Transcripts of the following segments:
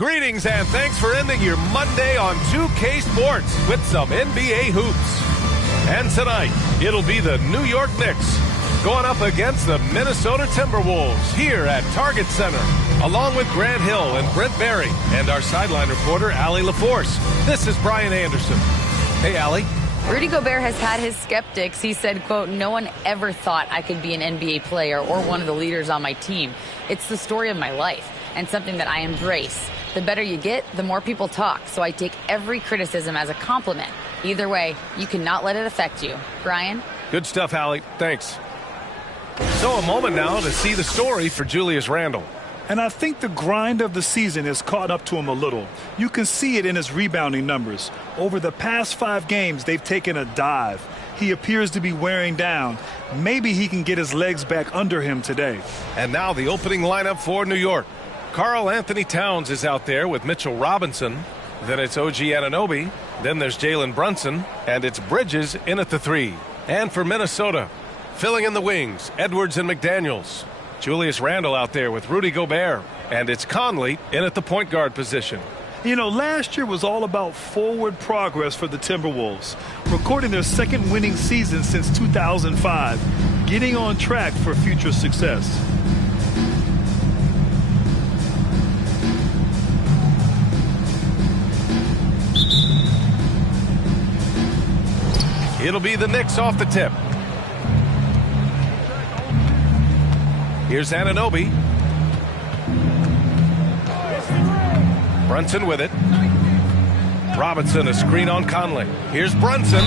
Greetings and thanks for ending your Monday on 2K Sports with some NBA hoops. And tonight, it'll be the New York Knicks going up against the Minnesota Timberwolves here at Target Center, along with Grant Hill and Brent Berry and our sideline reporter, Allie LaForce. This is Brian Anderson. Hey, Allie. Rudy Gobert has had his skeptics. He said, quote, "No one ever thought I could be an NBA player or one of the leaders on my team. It's the story of my life and something that I embrace. The better you get, the more people talk. So I take every criticism as a compliment. Either way, you cannot let it affect you." Brian? Good stuff, Allie. Thanks. So a moment now to see the story for Julius Randle. And I think the grind of the season has caught up to him a little. You can see it in his rebounding numbers. Over the past 5 games, they've taken a dive. He appears to be wearing down. Maybe he can get his legs back under him today. And now the opening lineup for New York. Karl Anthony Towns is out there with Mitchell Robinson. Then it's OG Anunoby. Then there's Jalen Brunson. And it's Bridges in at the 3. And for Minnesota, filling in the wings, Edwards and McDaniels. Julius Randle out there with Rudy Gobert. And it's Conley in at the point guard position. You know, last year was all about forward progress for the Timberwolves, recording their second winning season since 2005, getting on track for future success. It'll be the Knicks off the tip. Here's Anunoby. Brunson with it. Robinson, a screen on Conley. Here's Brunson.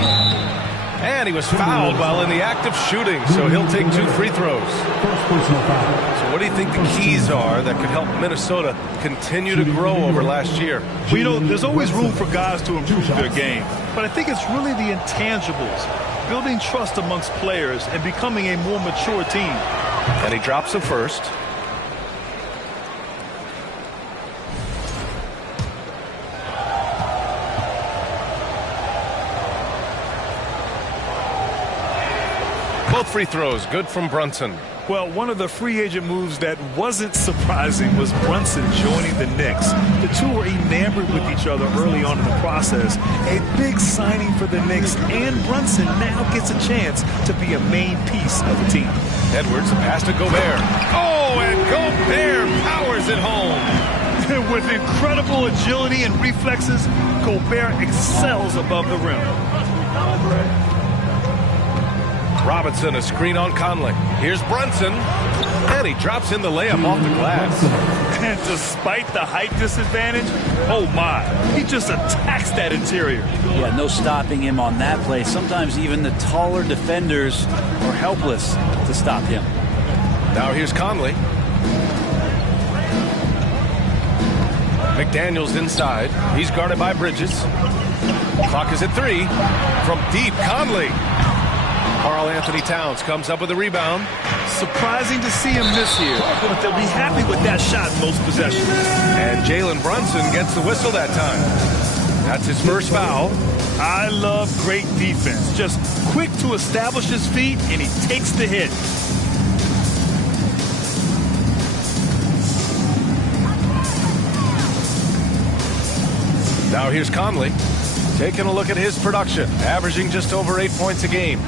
And he was fouled while in the act of shooting, so he'll take 2 free throws. So what do you think the keys are that could help Minnesota continue to grow over last year? Well, you know, there's always room for guys to improve their game. But I think it's really the intangibles, building trust amongst players and becoming a more mature team. And he drops the first. Both free throws, good from Brunson. Well, one of the free agent moves that wasn't surprising was Brunson joining the Knicks. The two were enamored with each other early on in the process. A big signing for the Knicks, and Brunson now gets a chance to be a main piece of the team. Edwards, a pass to Gobert. Oh, and Gobert powers it home. With incredible agility and reflexes, Gobert excels above the rim. Robinson, a screen on Conley. Here's Brunson. And he drops in the layup off the glass. And despite the height disadvantage, oh my, he just attacks that interior. Yeah, no stopping him on that play. Sometimes even the taller defenders are helpless to stop him. Now here's Conley. McDaniels inside. He's guarded by Bridges. Clock is at 3. From deep, Conley. Karl Anthony Towns comes up with a rebound. Surprising to see him miss here, but they'll be happy with that shot most possessions. And Jalen Brunson gets the whistle that time. That's his first foul. I love great defense. Just quick to establish his feet, and he takes the hit. Now here's Conley. Taking a look at his production, averaging just over 8 points a game.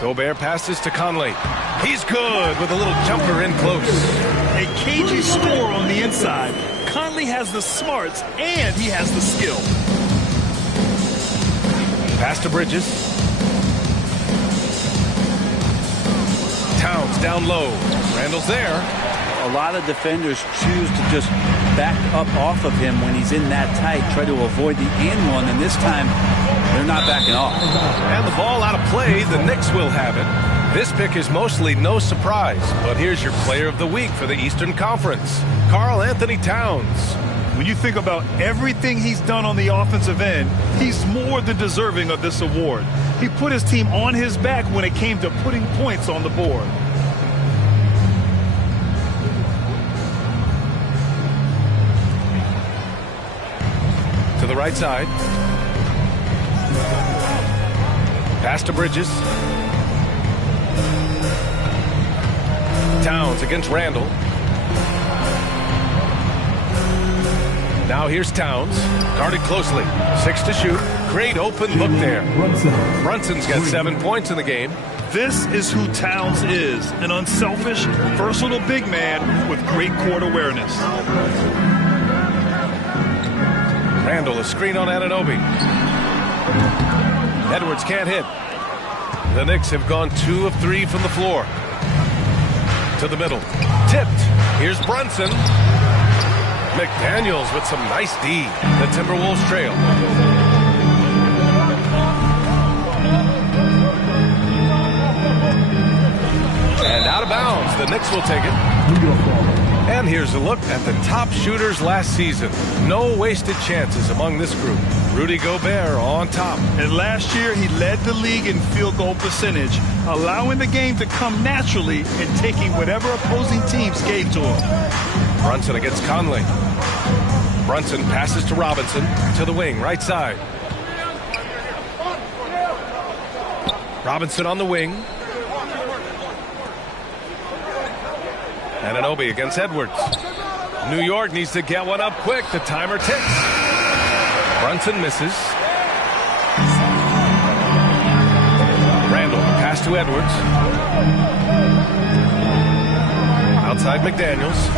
Gobert passes to Conley. He's good with a little jumper in close. A cagey score on the inside. Conley has the smarts and he has the skill. Pass to Bridges. Towns down low. Randle's there. A lot of defenders choose to just back up off of him when he's in that tight, try to avoid the and one, and this time they're not backing off. And the ball out of play, the Knicks will have it. This pick is mostly no surprise, but here's your player of the week for the Eastern Conference, Karl Anthony Towns. When you think about everything he's done on the offensive end, he's more than deserving of this award. He put his team on his back when it came to putting points on the board. To the right side. Pass to Bridges. Towns against Randle. Now here's Towns, guarded closely. 6 to shoot. Great open look there. Brunson's got 7 points in the game. This is who Towns is, an unselfish, versatile big man with great court awareness. Randall, a screen on Anunoby. Edwards can't hit. The Knicks have gone 2 of 3 from the floor. To the middle. Tipped. Here's Brunson. McDaniels with some nice D. The Timberwolves trail. And out of bounds. The Knicks will take it. And here's a look at the top shooters last season. No wasted chances among this group. Rudy Gobert on top. And last year, he led the league in field goal percentage, allowing the game to come naturally and taking whatever opposing teams gave to him. Brunson against Conley. Brunson passes to Robinson to the wing, right side. Robinson on the wing. Anunoby against Edwards. New York needs to get one up quick. The timer ticks. Brunson misses. Randall, pass to Edwards. Outside McDaniels.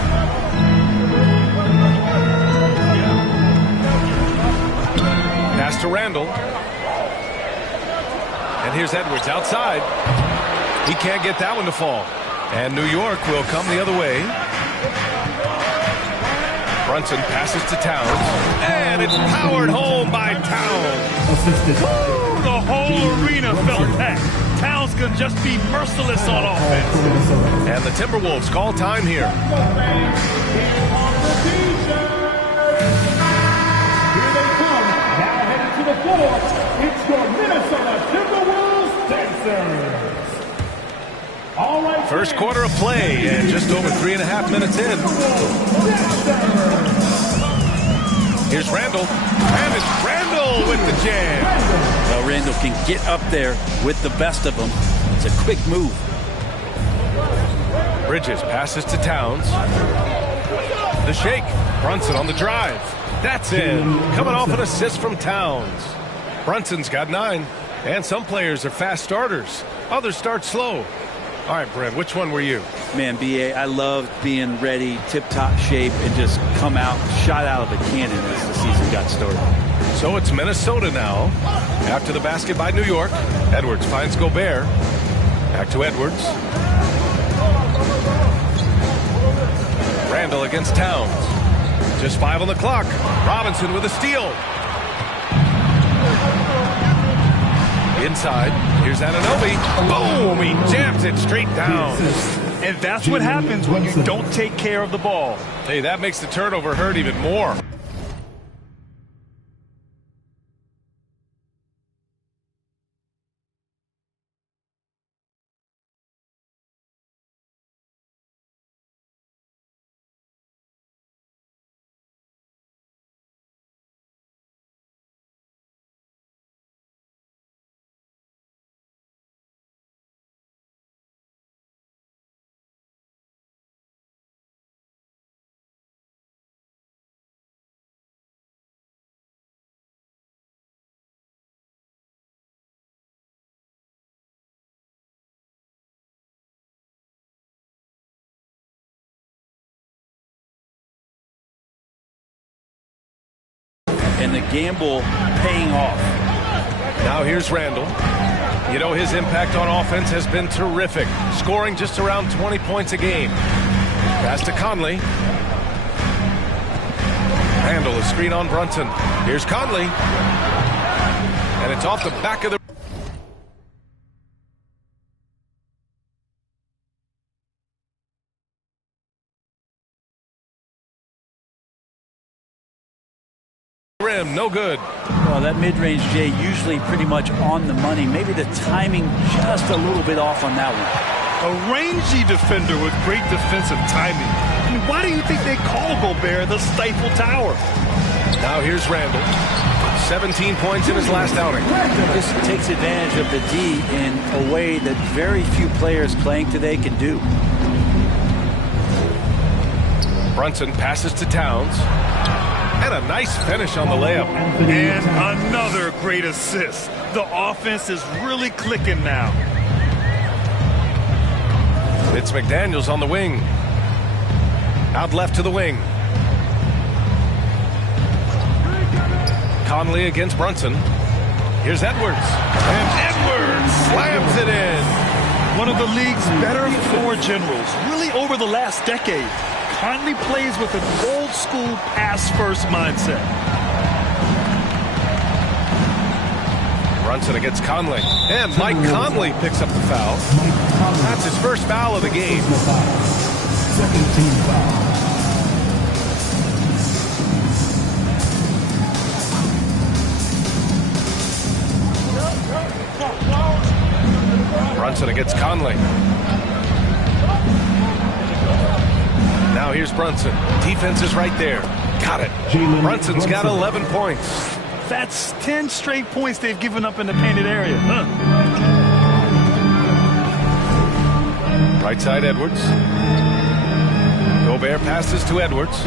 Pass to Randall. And here's Edwards outside. He can't get that one to fall. And New York will come the other way. Brunson passes to Towns. And it's powered home by Towns. Ooh, the whole arena felt that. Towns can just be merciless on offense. And the Timberwolves call time here. Here they come. Now headed to the floor. It's your Minnesota Timberwolves dancers. All right. First quarter of play and just over 3.5 minutes in. Here's Randall. And it's Randall with the jam. Well, Randall can get up there with the best of them. It's a quick move. Bridges passes to Towns. The shake. Brunson on the drive. That's in. Coming off an assist from Towns. Brunson's got 9. And some players are fast starters. Others start slow. All right, Brent, which one were you? Man, B.A., I loved being ready, tip-top shape, and just come out, shot out of a cannon as the season got started. So it's Minnesota now. After the basket by New York, Edwards finds Gobert. Back to Edwards. Randall against Towns. Just 5 on the clock. Robinson with a steal. Inside, here's Anunoby. Boom! He jams it straight down. And that's what happens when you don't take care of the ball. Hey, that makes the turnover hurt even more. And the gamble paying off. Now here's Randall. You know, his impact on offense has been terrific, scoring just around 20 points a game. Pass to Conley. Randall, a screen on Brunson. Here's Conley. And it's off the back of the... rim, no good. Well, that mid-range, Jay, usually pretty much on the money. Maybe the timing just a little bit off on that one. A rangy defender with great defensive timing. I mean, why do you think they call Gobert the Stifle Tower? Now here's Randall. 17 points in his last outing. This takes advantage of the D in a way that very few players playing today can do. Brunson passes to Towns. And a nice finish on the layup. And another great assist. The offense is really clicking now. It's McDaniels on the wing. Out left to the wing. Conley against Brunson. Here's Edwards. And Edwards slams it in. One of the league's better floor generals, really over the last decade. Conley plays with an old-school pass-first mindset. Brunson against Conley. And Mike Conley picks up the foul. That's his first foul of the game. Second team foul. Brunson against Conley. Now here's Brunson. Defense is right there. Got it. Brunson's got 11 points. That's 10 straight points they've given up in the painted area. Right side, Edwards. Gobert passes to Edwards.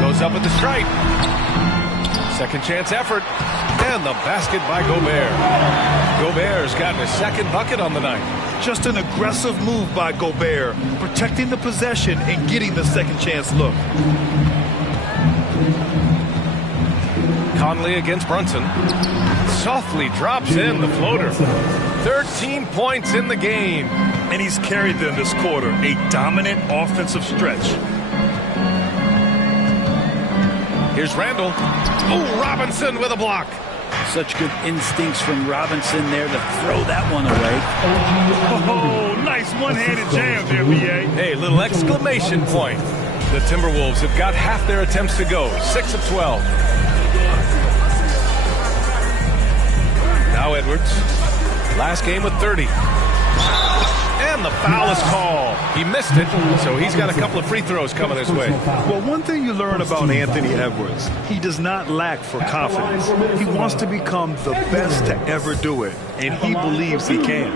Goes up at the stripe. Second chance effort. And the basket by Gobert. Gobert's gotten his second bucket on the night. Just an aggressive move by Gobert, protecting the possession and getting the second chance look. Conley against Brunson. Softly drops in the floater. 13 points in the game. And he's carried them this quarter. A dominant offensive stretch. Here's Randall. Oh, Robinson with a block. Such good instincts from Robinson there to throw that one away. Oh, nice one-handed jam there, B.A. Hey, little exclamation point. The Timberwolves have got half their attempts to go. 6 of 12. Now Edwards. Last game with 30. And the foul is called. He missed it, so he's got a couple of free throws coming his way. Well, one thing you learn about Anthony Edwards, he does not lack for confidence. He wants to become the best to ever do it, and he believes he can.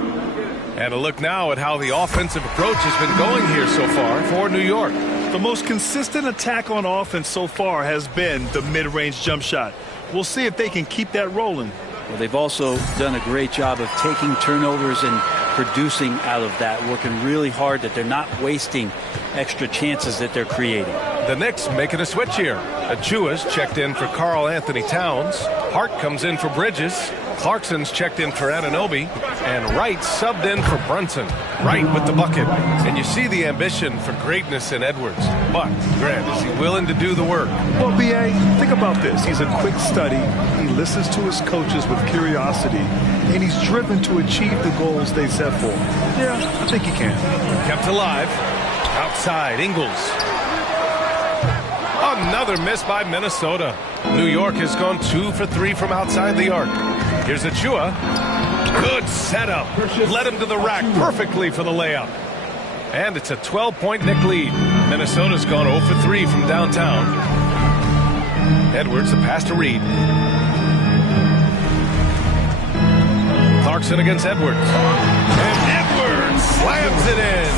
And a look now at how the offensive approach has been going here so far for New York. The most consistent attack on offense so far has been the mid-range jump shot. We'll see if they can keep that rolling. Well, they've also done a great job of taking turnovers and producing out of that, working really hard that they're not wasting extra chances that they're creating. The Knicks making a switch here. Achua's checked in for Karl Anthony Towns. Hart comes in for Bridges. Clarkson's checked in for Anunoby. And Wright subbed in for Brunson. Wright with the bucket. And you see the ambition for greatness in Edwards. But, Grant, is he willing to do the work? Well, B.A., think about this. He's a quick study. He listens to his coaches with curiosity. And he's driven to achieve the goals they set for him. Yeah, I think he can. Kept alive. Outside, Ingles. Another miss by Minnesota. New York has gone 2 for 3 from outside the arc. Here's Achua. Good setup. Led him to the rack perfectly for the layup. And it's a 12-point Knick lead. Minnesota's gone 0 for 3 from downtown. Edwards, a pass to Reed. Clarkson against Edwards. And Edwards slams it in.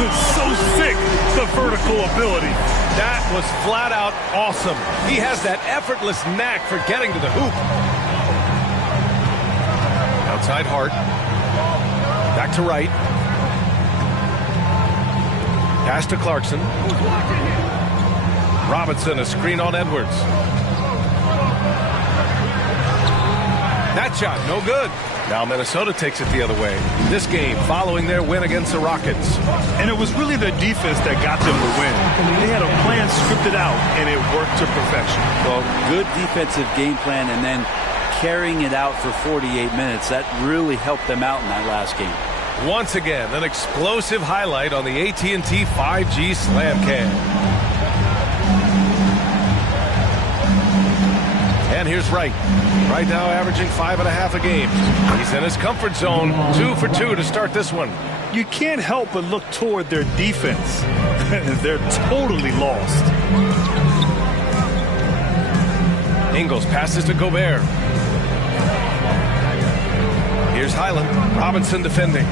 So sick, the vertical ability. That was flat out awesome. He has that effortless knack for getting to the hoop. Outside Hart. Back to Wright. Pass to Clarkson. Robinson, a screen on Edwards. That shot, no good. Now Minnesota takes it the other way. This game following their win against the Rockets. And it was really their defense that got them the win. They had a plan scripted out, and it worked to perfection. Well, good defensive game plan and then carrying it out for 48 minutes. That really helped them out in that last game. Once again, an explosive highlight on the AT&T 5G Slam Cam. And here's Wright. Right now averaging 5.5 a game. He's in his comfort zone. 2 for 2 to start this one. You can't help but look toward their defense. They're totally lost. Ingles passes to Gobert. Here's Highland. Robinson defending.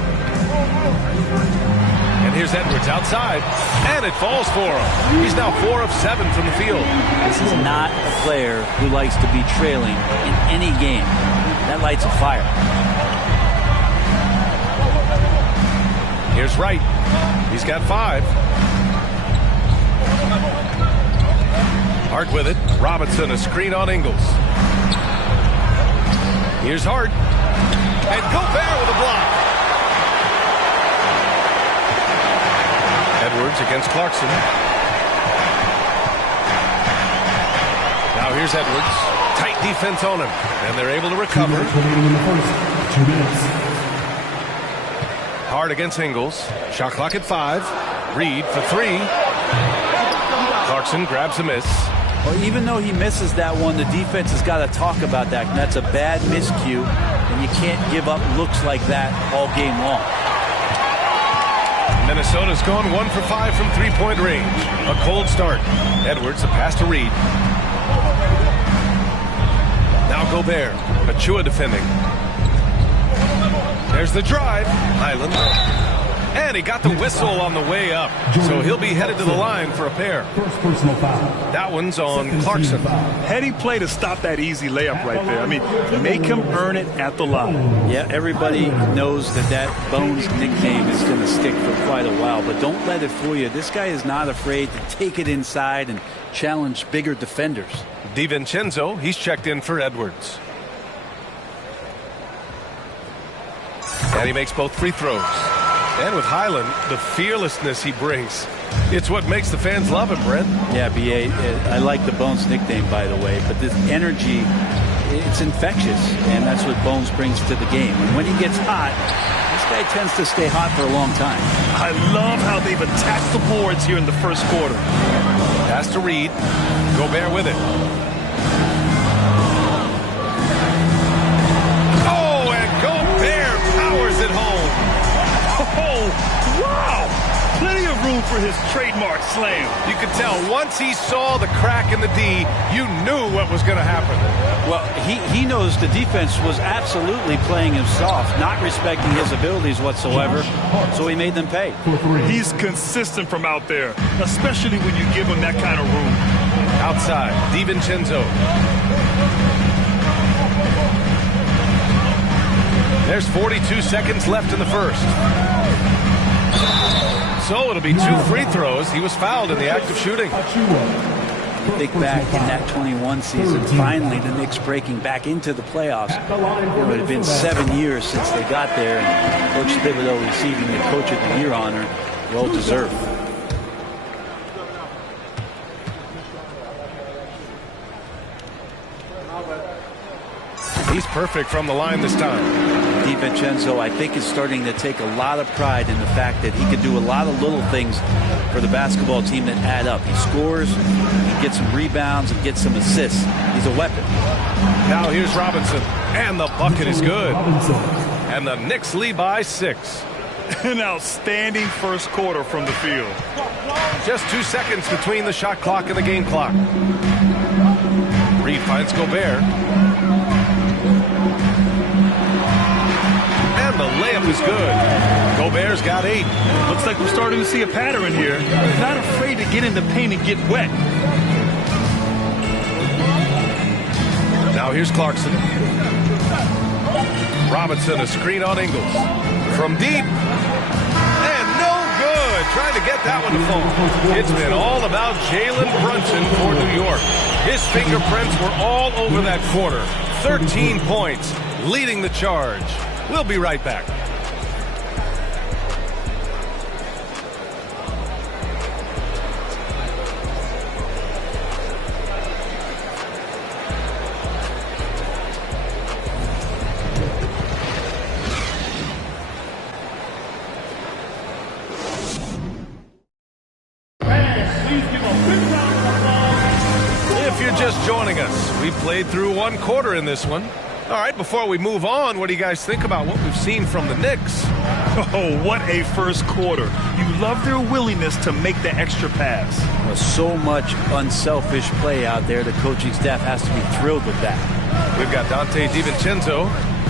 And here's Edwards outside, and it falls for him. He's now 4 of 7 from the field. This is not a player who likes to be trailing in any game. That lights a fire. Here's Wright. He's got 5. Hart with it. Robinson, a screen on Ingles. Here's Hart. And Gobert with a block. Edwards against Clarkson. Now here's Edwards. Tight defense on him. And they're able to recover. Hart against Ingles. Shot clock at 5. Reed for 3. Clarkson grabs a miss. Well, even though he misses that one, the defense has got to talk about that. And that's a bad miscue, and you can't give up looks like that all game long. Minnesota's gone 1 for 5 from three-point range. A cold start. Edwards, a pass to Reed. Now Gobert. Achua defending. There's the drive. Highland. And he got the whistle on the way up. So he'll be headed to the line for a pair. First personal foul. That one's on Clarkson. Heady play to stop that easy layup right there. I mean, make him earn it at the line. Yeah, everybody knows that Bones nickname is going to stick for quite a while. But don't let it fool you. This guy is not afraid to take it inside and challenge bigger defenders. DiVincenzo, he's checked in for Edwards. And he makes both free throws. And with Highland, the fearlessness he brings, it's what makes the fans love him, Brent. Yeah, B.A., I like the Bones nickname, by the way, but this energy, it's infectious, and that's what Bones brings to the game. And when he gets hot, this guy tends to stay hot for a long time. I love how they've attacked the boards here in the first quarter. Pass to Reed. Gobert with it. Oh, and Gobert powers it home. Oh, wow! Plenty of room for his trademark slam. You could tell once he saw the crack in the D, you knew what was going to happen. Well, he knows the defense was absolutely playing him soft, not respecting his abilities whatsoever, so he made them pay. He's consistent from out there, especially when you give him that kind of room. Outside, DiVincenzo. There's 42 seconds left in the first. So it'll be 2 free throws. He was fouled in the act of shooting. You think back in that 21 season, finally the Knicks breaking back into the playoffs. It had been 7 years since they got there, and Coach Thibodeau receiving the Coach of the Year honor, well deserved. He's perfect from the line this time. DiVincenzo, I think, is starting to take a lot of pride in the fact that he can do a lot of little things for the basketball team that add up. He scores, he gets some rebounds, and gets some assists. He's a weapon. Now here's Robinson, and the bucket is good. And the Knicks lead by 6. An outstanding first quarter from the field. Just 2 seconds between the shot clock and the game clock. Reed finds Gobert. And the layup is good. Gobert's got 8. Looks like we're starting to see a pattern here. He's not afraid to get in the paint and get wet. Now here's Clarkson. Robinson, a screen on Ingles. From deep. And no good. Trying to get that one to fall. It's been all about Jalen Brunson for New York. His fingerprints were all over that quarter. 13 points, leading the charge. We'll be right back. If you're just joining us, we played through 1 quarter in this one. All right, before we move on, what do you guys think about what we've seen from the Knicks? Oh, what a first quarter. You love their willingness to make the extra pass. Well, so much unselfish play out there. The coaching staff has to be thrilled with that. We've got Dante DiVincenzo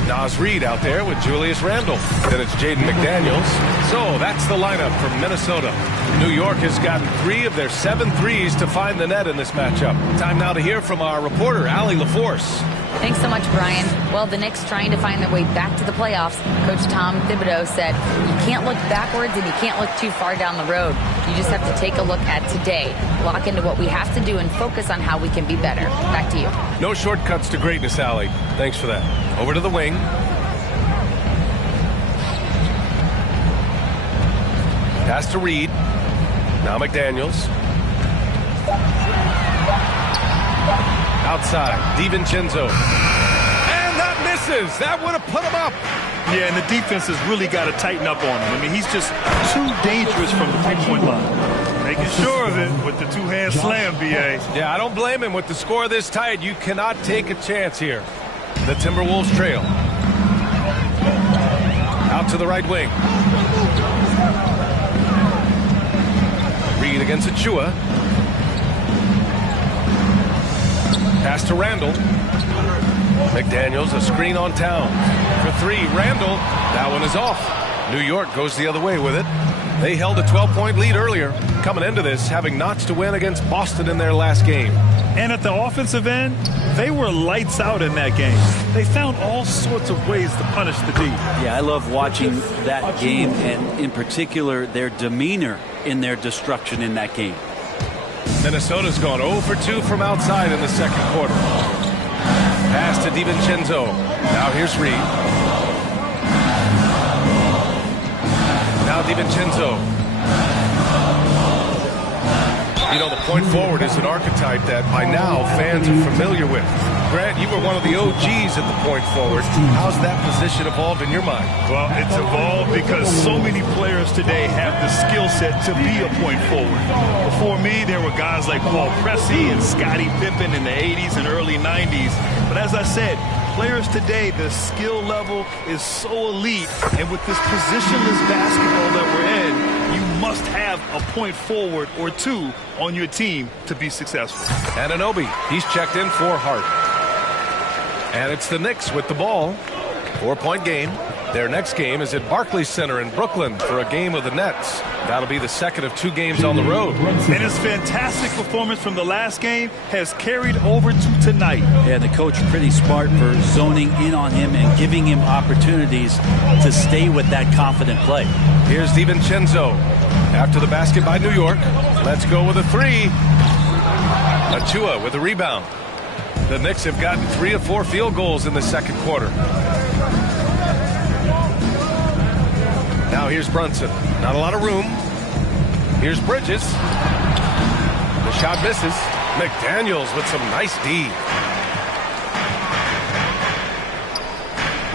Nas Reed out there with Julius Randle. Then it's Jaden McDaniels. So that's the lineup for Minnesota. New York has gotten 3 of their 7 threes to find the net in this matchup. Time now to hear from our reporter, Allie LaForce. Thanks so much, Brian. Well, the Knicks trying to find their way back to the playoffs. Coach Tom Thibodeau said, you can't look backwards and you can't look too far down the road. You just have to take a look at today, lock into what we have to do, and focus on how we can be better. Back to you. No shortcuts to greatness, Allie. Thanks for that. Over to the wing. Pass to Reed. Now McDaniels. Outside, DiVincenzo. And that misses. That would have put him up. Yeah, and the defense has really got to tighten up on him. I mean, he's just too dangerous from the three-point line. Making sure of it with the two-hand slam, B.A. Yeah, I don't blame him. With the score this tight, you cannot take a chance here. The Timberwolves trail. Out to the right wing. Reed against Achua. Pass to Randle. McDaniels, a screen on Towns. For 3, Randle. That one is off. New York goes the other way with it. They held a 12-point lead earlier. Coming into this, having notched to win against Boston in their last game. And at the offensive end, they were lights out in that game. They found all sorts of ways to punish the D. Yeah, I love watching that game, and in particular, their demeanor in their destruction in that game. Minnesota's gone 0 for 2 from outside in the second quarter. Pass to DiVincenzo. Now here's Reed. Now DiVincenzo. You know, the point forward is an archetype that by now fans are familiar with. Grant, you were one of the OGs at the point forward. How's that position evolved in your mind? Well, it's evolved because so many players today have the skill set to be a point forward. Before me, there were guys like Paul Pressey and Scottie Pippen in the 80s and early 90s. But as I said, players today, the skill level is so elite. And with this positionless basketball that we're in, you must have a point forward or 2 on your team to be successful. Anunoby, he's checked in for Hart. And it's the Knicks with the ball. 4-point game. Their next game is at Barclays Center in Brooklyn for a game of the Nets. That'll be the second of 2 games on the road. And his fantastic performance from the last game has carried over to tonight. Yeah, the coach pretty smart for zoning in on him and giving him opportunities to stay with that confident play. Here's DiVincenzo. After the basket by New York. Let's go with a 3. Achua with a rebound. The Knicks have gotten 3 of 4 field goals in the second quarter. Now here's Brunson. Not a lot of room. Here's Bridges. The shot misses. McDaniels with some nice D.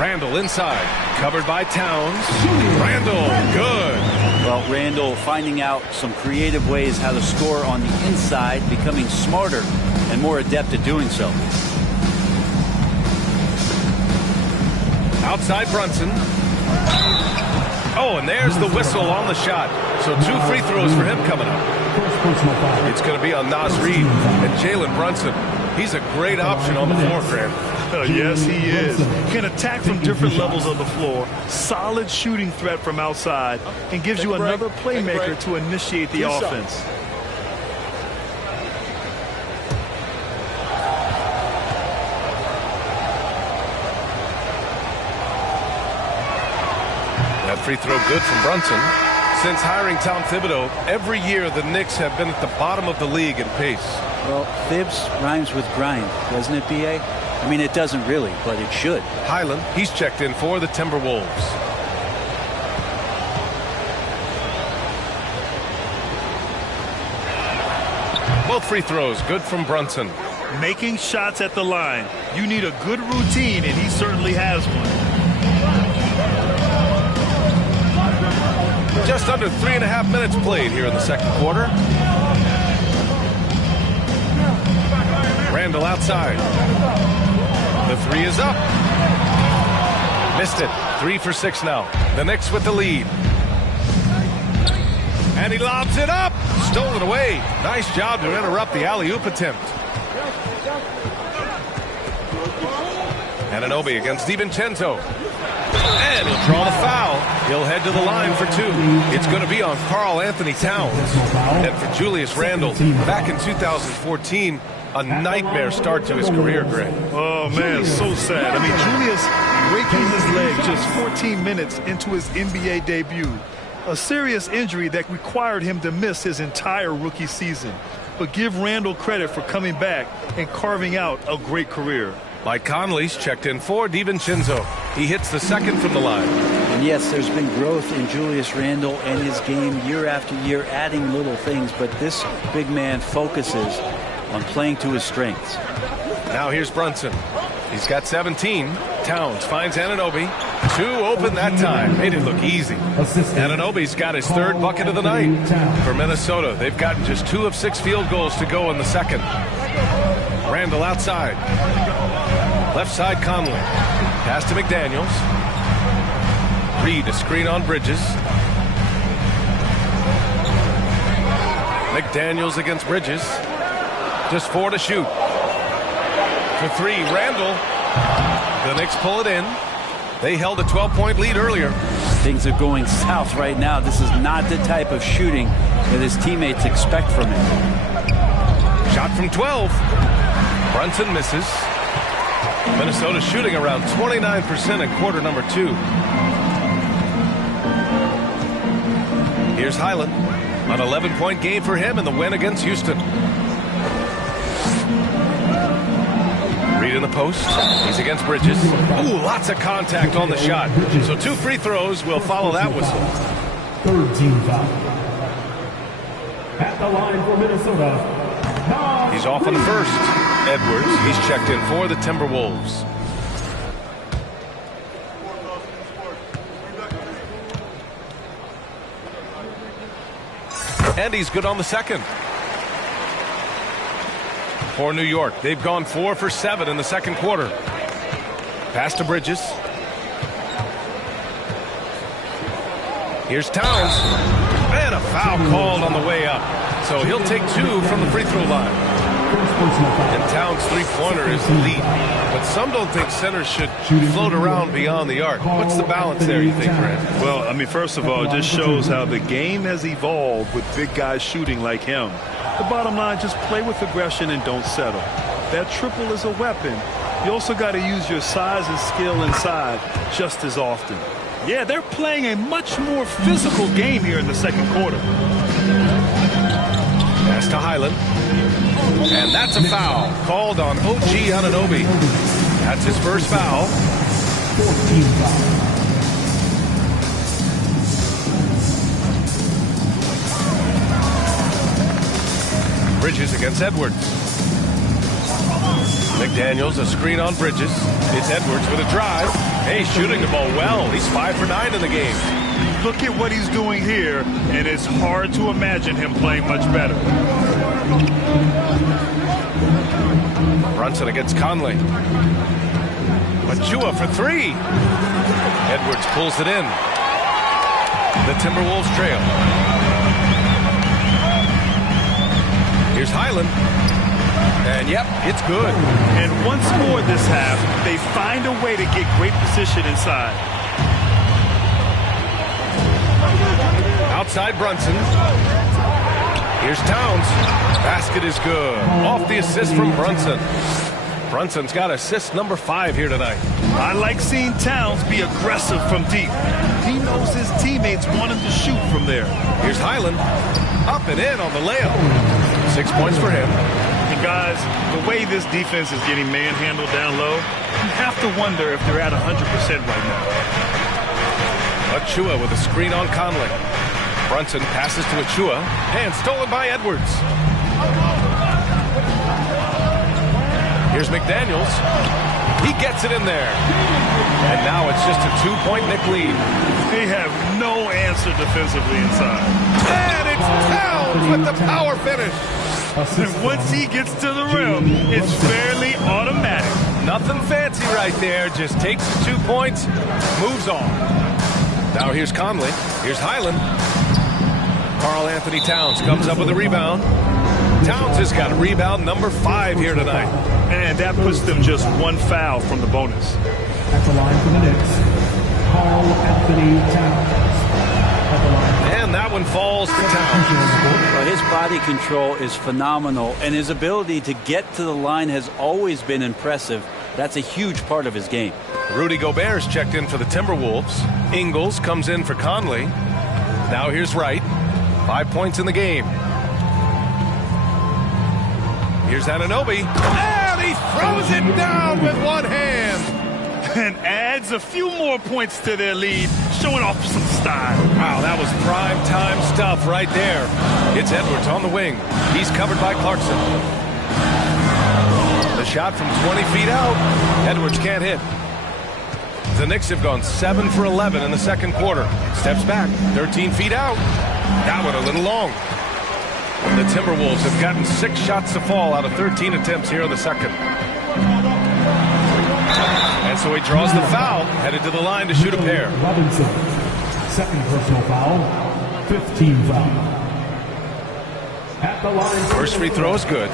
Randle inside. Covered by Towns. Randle, good. Well, Randle finding out some creative ways how to score on the inside, becoming smarter and more adept at doing so. Outside Brunson. Oh, and there's the whistle on the shot. So 2 free throws for him coming up. It's going to be on Nas Reed and Jalen Brunson. He's a great option on the floor, Grant. Yes, he is. Can attack from different levels of the floor. Solid shooting threat from outside. And gives you another playmaker to initiate the offense. That free throw good from Brunson. Since hiring Tom Thibodeau, every year the Knicks have been at the bottom of the league in pace. Well, Thibs rhymes with grind, doesn't it, B.A.? I mean, it doesn't really, but it should. Highland, he's checked in for the Timberwolves. Both free throws good from Brunson. Making shots at the line. You need a good routine, and he certainly has one. Just under 3.5 minutes played here in the second quarter. Randle outside. The 3 is up. Missed it. 3 for 6 now. The Knicks with the lead. And he lobs it up. Stolen away. Nice job to interrupt the alley-oop attempt. Anunoby against DiVincenzo. And he'll draw the foul. He'll head to the line for two. It's going to be on Karl Anthony Towns. And for Julius Randle, back in 2014, a nightmare start to his career, Greg. Oh, man, so sad. I mean, Julius breaking his leg just 14 minutes into his NBA debut. A serious injury that required him to miss his entire rookie season. But give Randle credit for coming back and carving out a great career. Mike Conley's checked in for DiVincenzo. He hits the second from the line. And yes, there's been growth in Julius Randle and his game year after year, adding little things, but this big man focuses on playing to his strengths. Now here's Brunson. He's got 17. Towns finds Anunoby. Two open that time. Made it look easy. Anunoby's got his third bucket of the night. For Minnesota, they've gotten just 2 of 6 field goals to go in the second. Randle outside. Left side Conley. Pass to McDaniels. Reed a screen on Bridges. McDaniels against Bridges. Just 4 to shoot. For 3, Randle. The Knicks pull it in. They held a 12-point lead earlier. Things are going south right now. This is not the type of shooting that his teammates expect from him. Shot from 12. Brunson misses. Minnesota shooting around 29% in quarter number 2. Here's Highland. An 11-point game for him in the win against Houston. Reed in the post. He's against Bridges. Ooh, lots of contact on the shot. So 2 free throws will follow that whistle. Third team foul. At the line for Minnesota. He's off on the first. Edwards, he's checked in for the Timberwolves. And he's good on the second. For New York, they've gone 4 for 7 in the second quarter. Pass to Bridges. Here's Towns. And a foul called on the way up. So he'll take 2 from the free throw line. And Towns' three-pointer is the lead. But some don't think centers should float around beyond the arc. What's the balance there, you think, Grant? Well, I mean, first of all, it just shows how the game has evolved with big guys shooting like him. The bottom line, just play with aggression and don't settle. That triple is a weapon. You also got to use your size and skill inside just as often. Yeah, they're playing a much more physical game here in the second quarter. Pass to Highland. And that's a foul called on OG Anunoby. That's his first foul. 14 foul. Bridges against Edwards. McDaniels a screen on Bridges. It's Edwards with a drive. Hey, shooting the ball well. He's 5 for 9 in the game. Look at what he's doing here, and it's hard to imagine him playing much better. Brunson against Conley. Achua for 3. Edwards pulls it in. The Timberwolves trail. Here's Highland. And yep, it's good. And once more this half, they find a way to get great position inside. Outside Brunson. Here's Towns. Basket is good. Off the assist from Brunson. Brunson's got assist number 5 here tonight. I like seeing Towns be aggressive from deep. He knows his teammates want him to shoot from there. Here's Highland. Up and in on the layup. 6 points for him. And guys, the way this defense is getting manhandled down low, you have to wonder if they're at 100% right now. Achua with a screen on Conley. Brunson passes to Achua, and stolen by Edwards. Here's McDaniels. He gets it in there. And now it's just a 2-point Knick lead. They have no answer defensively inside. And it's Towns with the power finish. And once he gets to the rim, it's fairly automatic. Nothing fancy right there. Just takes the 2 points, moves on. Now here's Conley. Here's Highland. Karl Anthony Towns comes up with a rebound. Towns has got rebound number 5 here tonight. And that puts them just 1 foul from the bonus. At the line for the Knicks, Karl Anthony Towns. And that one falls to Towns. Well, his body control is phenomenal, and his ability to get to the line has always been impressive. That's a huge part of his game. Rudy Gobert's checked in for the Timberwolves. Ingles comes in for Conley. Now here's Wright. 5 points in the game. Here's Anunoby. And he throws it down with one hand. And adds a few more points to their lead, showing off some style. Wow, that was prime time stuff right there. It's Edwards on the wing. He's covered by Clarkson. The shot from 20 feet out. Edwards can't hit. The Knicks have gone 7 for 11 in the second quarter. Steps back, 13 feet out. That one a little long. The Timberwolves have gotten 6 shots to fall out of 13 attempts here in the second. And so he draws the foul, headed to the line to shoot a pair. Robinson, second personal foul, 15 foul. At the line. First free throw is good.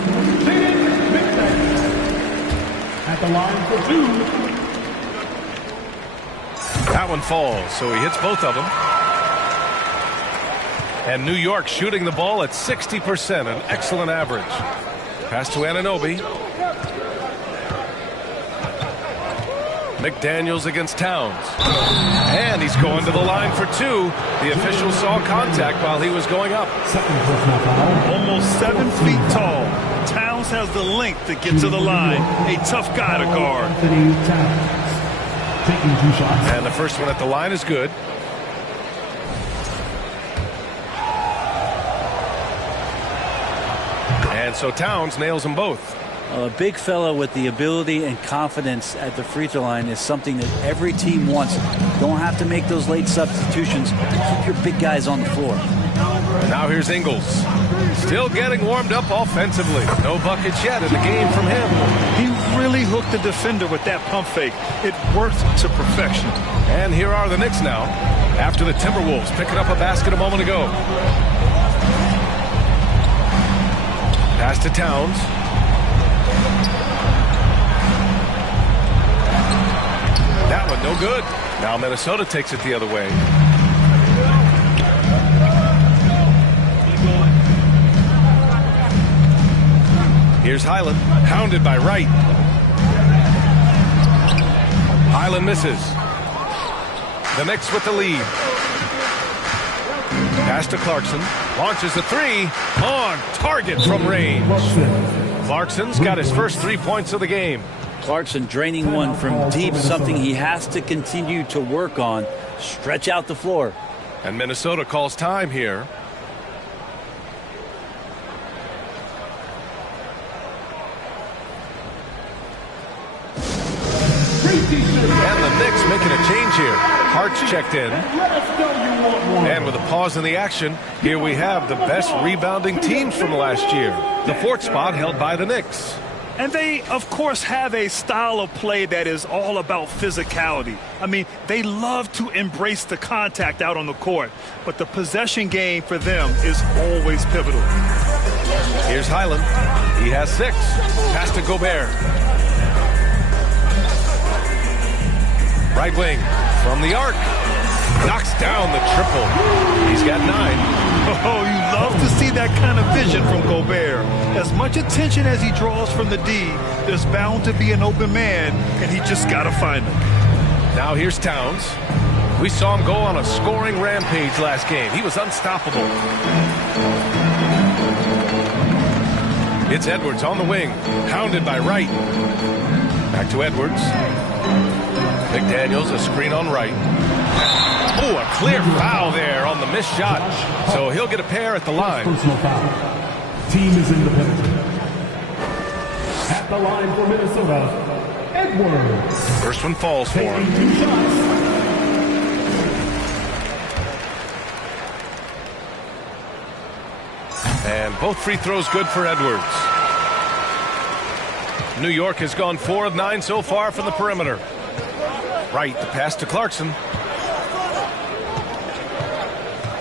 At the line for 2. That one falls, so he hits both of them. And New York shooting the ball at 60%, an excellent average. Pass to Anunoby. McDaniels against Towns. And he's going to the line for 2. The official saw contact while he was going up. Second personal foul. Almost 7 feet tall. Towns has the length to get to the line. A tough guy to guard. Anthony Towns taking 2 shots. And the first one at the line is good. And so Towns nails them both. A big fella with the ability and confidence at the free throw line is something that every team wants. Don't have to make those late substitutions. Keep your big guys on the floor. Now here's Ingles. Still getting warmed up offensively. No buckets yet in the game from him. He really hooked the defender with that pump fake. It worked to perfection. And here are the Knicks now, after the Timberwolves picking up a basket a moment ago. Pass to Towns. That one no good. Now Minnesota takes it the other way. Here's Highland, hounded by Wright. Highland misses. The Knicks with the lead. Pass to Clarkson. Launches a 3. On target from range. Clarkson's got his first 3 points of the game. Clarkson draining one from deep, something he has to continue to work on. Stretch out the floor. And Minnesota calls time here. And the Knicks making a change here. Hart's checked in. And with a pause in the action, here we have the best rebounding teams from last year. The 4th spot held by the Knicks. And they, of course, have a style of play that is all about physicality. I mean, they love to embrace the contact out on the court. But the possession game for them is always pivotal. Here's Highland. He has 6. Pass to Gobert. Right wing from the arc. Knocks down the triple. He's got 9. Oh, you love to see that kind of vision from Gobert. As much attention as he draws from the D, there's bound to be an open man, and he just got to find him. Now here's Towns. We saw him go on a scoring rampage last game. He was unstoppable. It's Edwards on the wing, hounded by Wright. Back to Edwards. McDaniels, a screen on Wright. Oh, a clear foul there on the missed shot. So he'll get a pair at the line. Personal foul. Team is in the penalty. At the line for Minnesota, Edwards. First one falls for him. Taking 2 shots. And both free throws good for Edwards. New York has gone 4 of 9 so far from the perimeter. Right, the pass to Clarkson.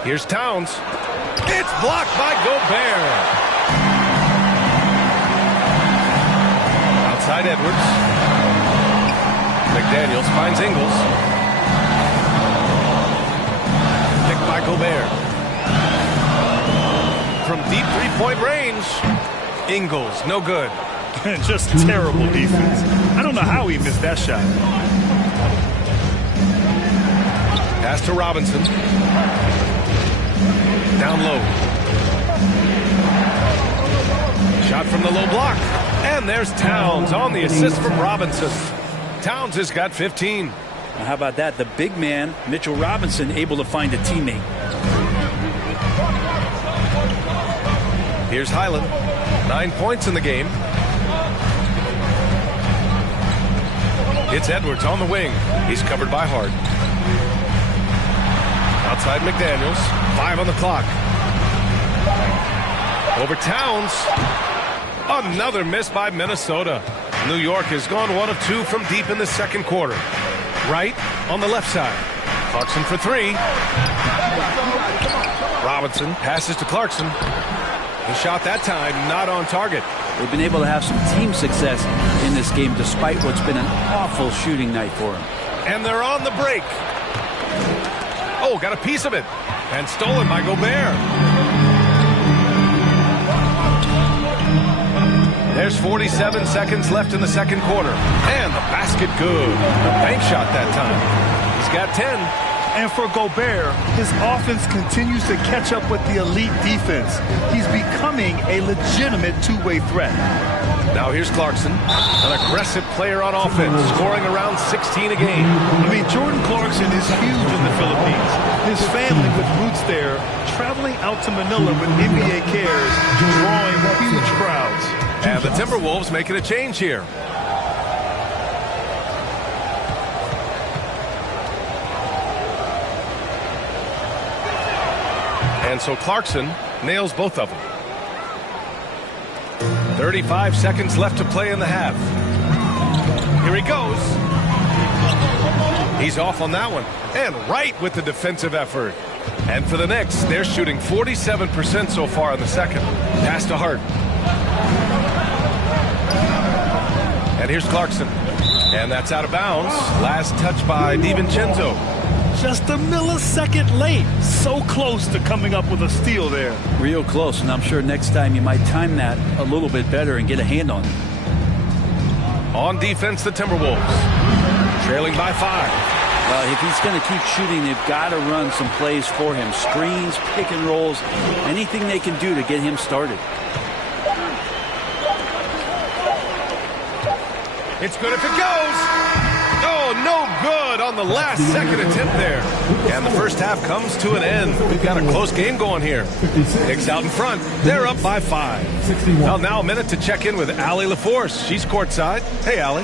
Here's Towns. It's blocked by Gobert. Outside Edwards. McDaniels finds Ingles. Picked by Gobert. From deep three-point range. Ingles, no good. Just terrible defense. I don't know how he missed that shot. Pass to Robinson. Down low. Shot from the low block. And there's Towns on the assist from Robinson. Towns has got 15. Now how about that? The big man, Mitchell Robinson, able to find a teammate. Here's Highland. 9 points in the game. It's Edwards on the wing. He's covered by Hart. Outside McDaniels. 5 on the clock. Over Towns. Another miss by Minnesota. New York has gone 1 of 2 from deep in the second quarter. Right on the left side. Clarkson for 3. Robinson passes to Clarkson. He shot that time, not on target. They've been able to have some team success in this game despite what's been an awful shooting night for them. And they're on the break. Oh, got a piece of it. And stolen by Gobert. There's 47 seconds left in the second quarter. And the basket good. A bank shot that time. He's got 10. And for Gobert, his offense continues to catch up with the elite defense. He's becoming a legitimate two-way threat. Now here's Clarkson, an aggressive player on offense, scoring around 16 a game. I mean, Jordan Clarkson is huge in the Philippines. His family with roots there, traveling out to Manila with NBA cares, drawing huge crowds. And the Timberwolves making a change here. And so Clarkson nails both of them. 35 seconds left to play in the half. Here he goes. He's off on that one. And right with the defensive effort. And for the Knicks, they're shooting 47% so far in the second. Pass to Hart. And here's Clarkson. And that's out of bounds. Last touch by DiVincenzo. Just a millisecond late. So close to coming up with a steal there. Real close, and I'm sure next time you might time that a little bit better and get a hand on it. On defense, the Timberwolves. Trailing by 5. Well, if he's going to keep shooting, they've got to run some plays for him. Screens, pick and rolls, anything they can do to get him started. It's good if it goes. Oh, no good on the last second attempt there. And the first half comes to an end. We've got a close game going here. Knicks out in front. They're up by 5. Well, now a minute to check in with Allie LaForce. She's courtside. Hey, Allie.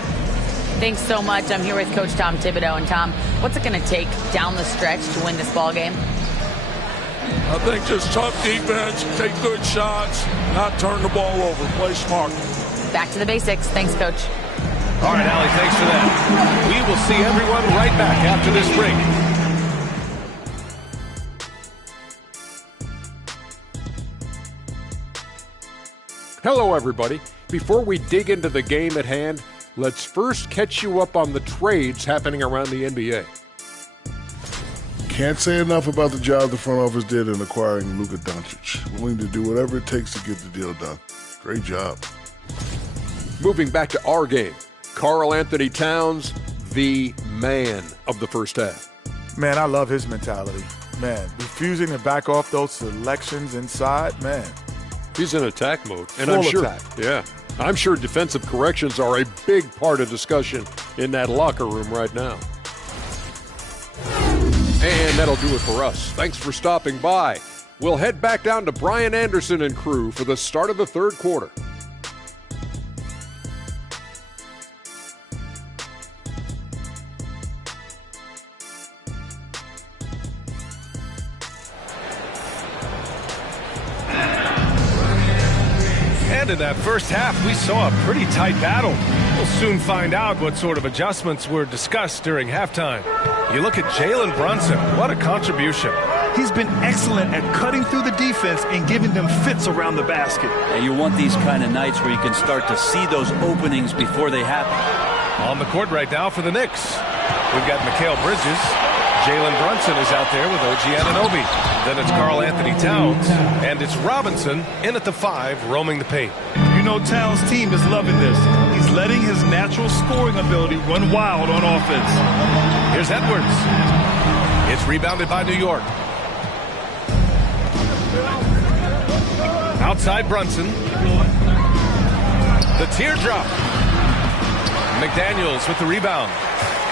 Thanks so much. I'm here with Coach Tom Thibodeau. And Tom, what's it going to take down the stretch to win this ball game? I think just tough defense, take good shots, not turn the ball over, play smart. Back to the basics. Thanks, Coach. All right, Allie, thanks for that. We will see everyone right back after this break. Hello, everybody. Before we dig into the game at hand, let's first catch you up on the trades happening around the NBA. Can't say enough about the job the front office did in acquiring Luka Doncic. Willing to do whatever it takes to get the deal done. Great job. Moving back to our game, Karl Anthony Towns, the man of the first half. Man, I love his mentality. Man, refusing to back off those selections inside, man. He's in attack mode. And Full I'm sure, attack. yeah, I'm sure defensive corrections are a big part of discussion in that locker room right now. And that'll do it for us. Thanks for stopping by. We'll head back down to Brian Anderson and crew for the start of the third quarter. And in that first half, we saw a pretty tight battle. We'll soon find out what sort of adjustments were discussed during halftime. You look at Jalen Brunson, what a contribution. He's been excellent at cutting through the defense and giving them fits around the basket. And you want these kind of nights where you can start to see those openings before they happen. On the court right now for the Knicks, we've got Mikal Bridges. Jalen Brunson is out there with OG Anunoby. Then it's Karl Anthony Towns, and it's Robinson in at the 5, roaming the paint. You know Towns' team is loving this. He's letting his natural scoring ability run wild on offense. Here's Edwards. It's rebounded by New York. Outside Brunson. The teardrop. McDaniels with the rebound.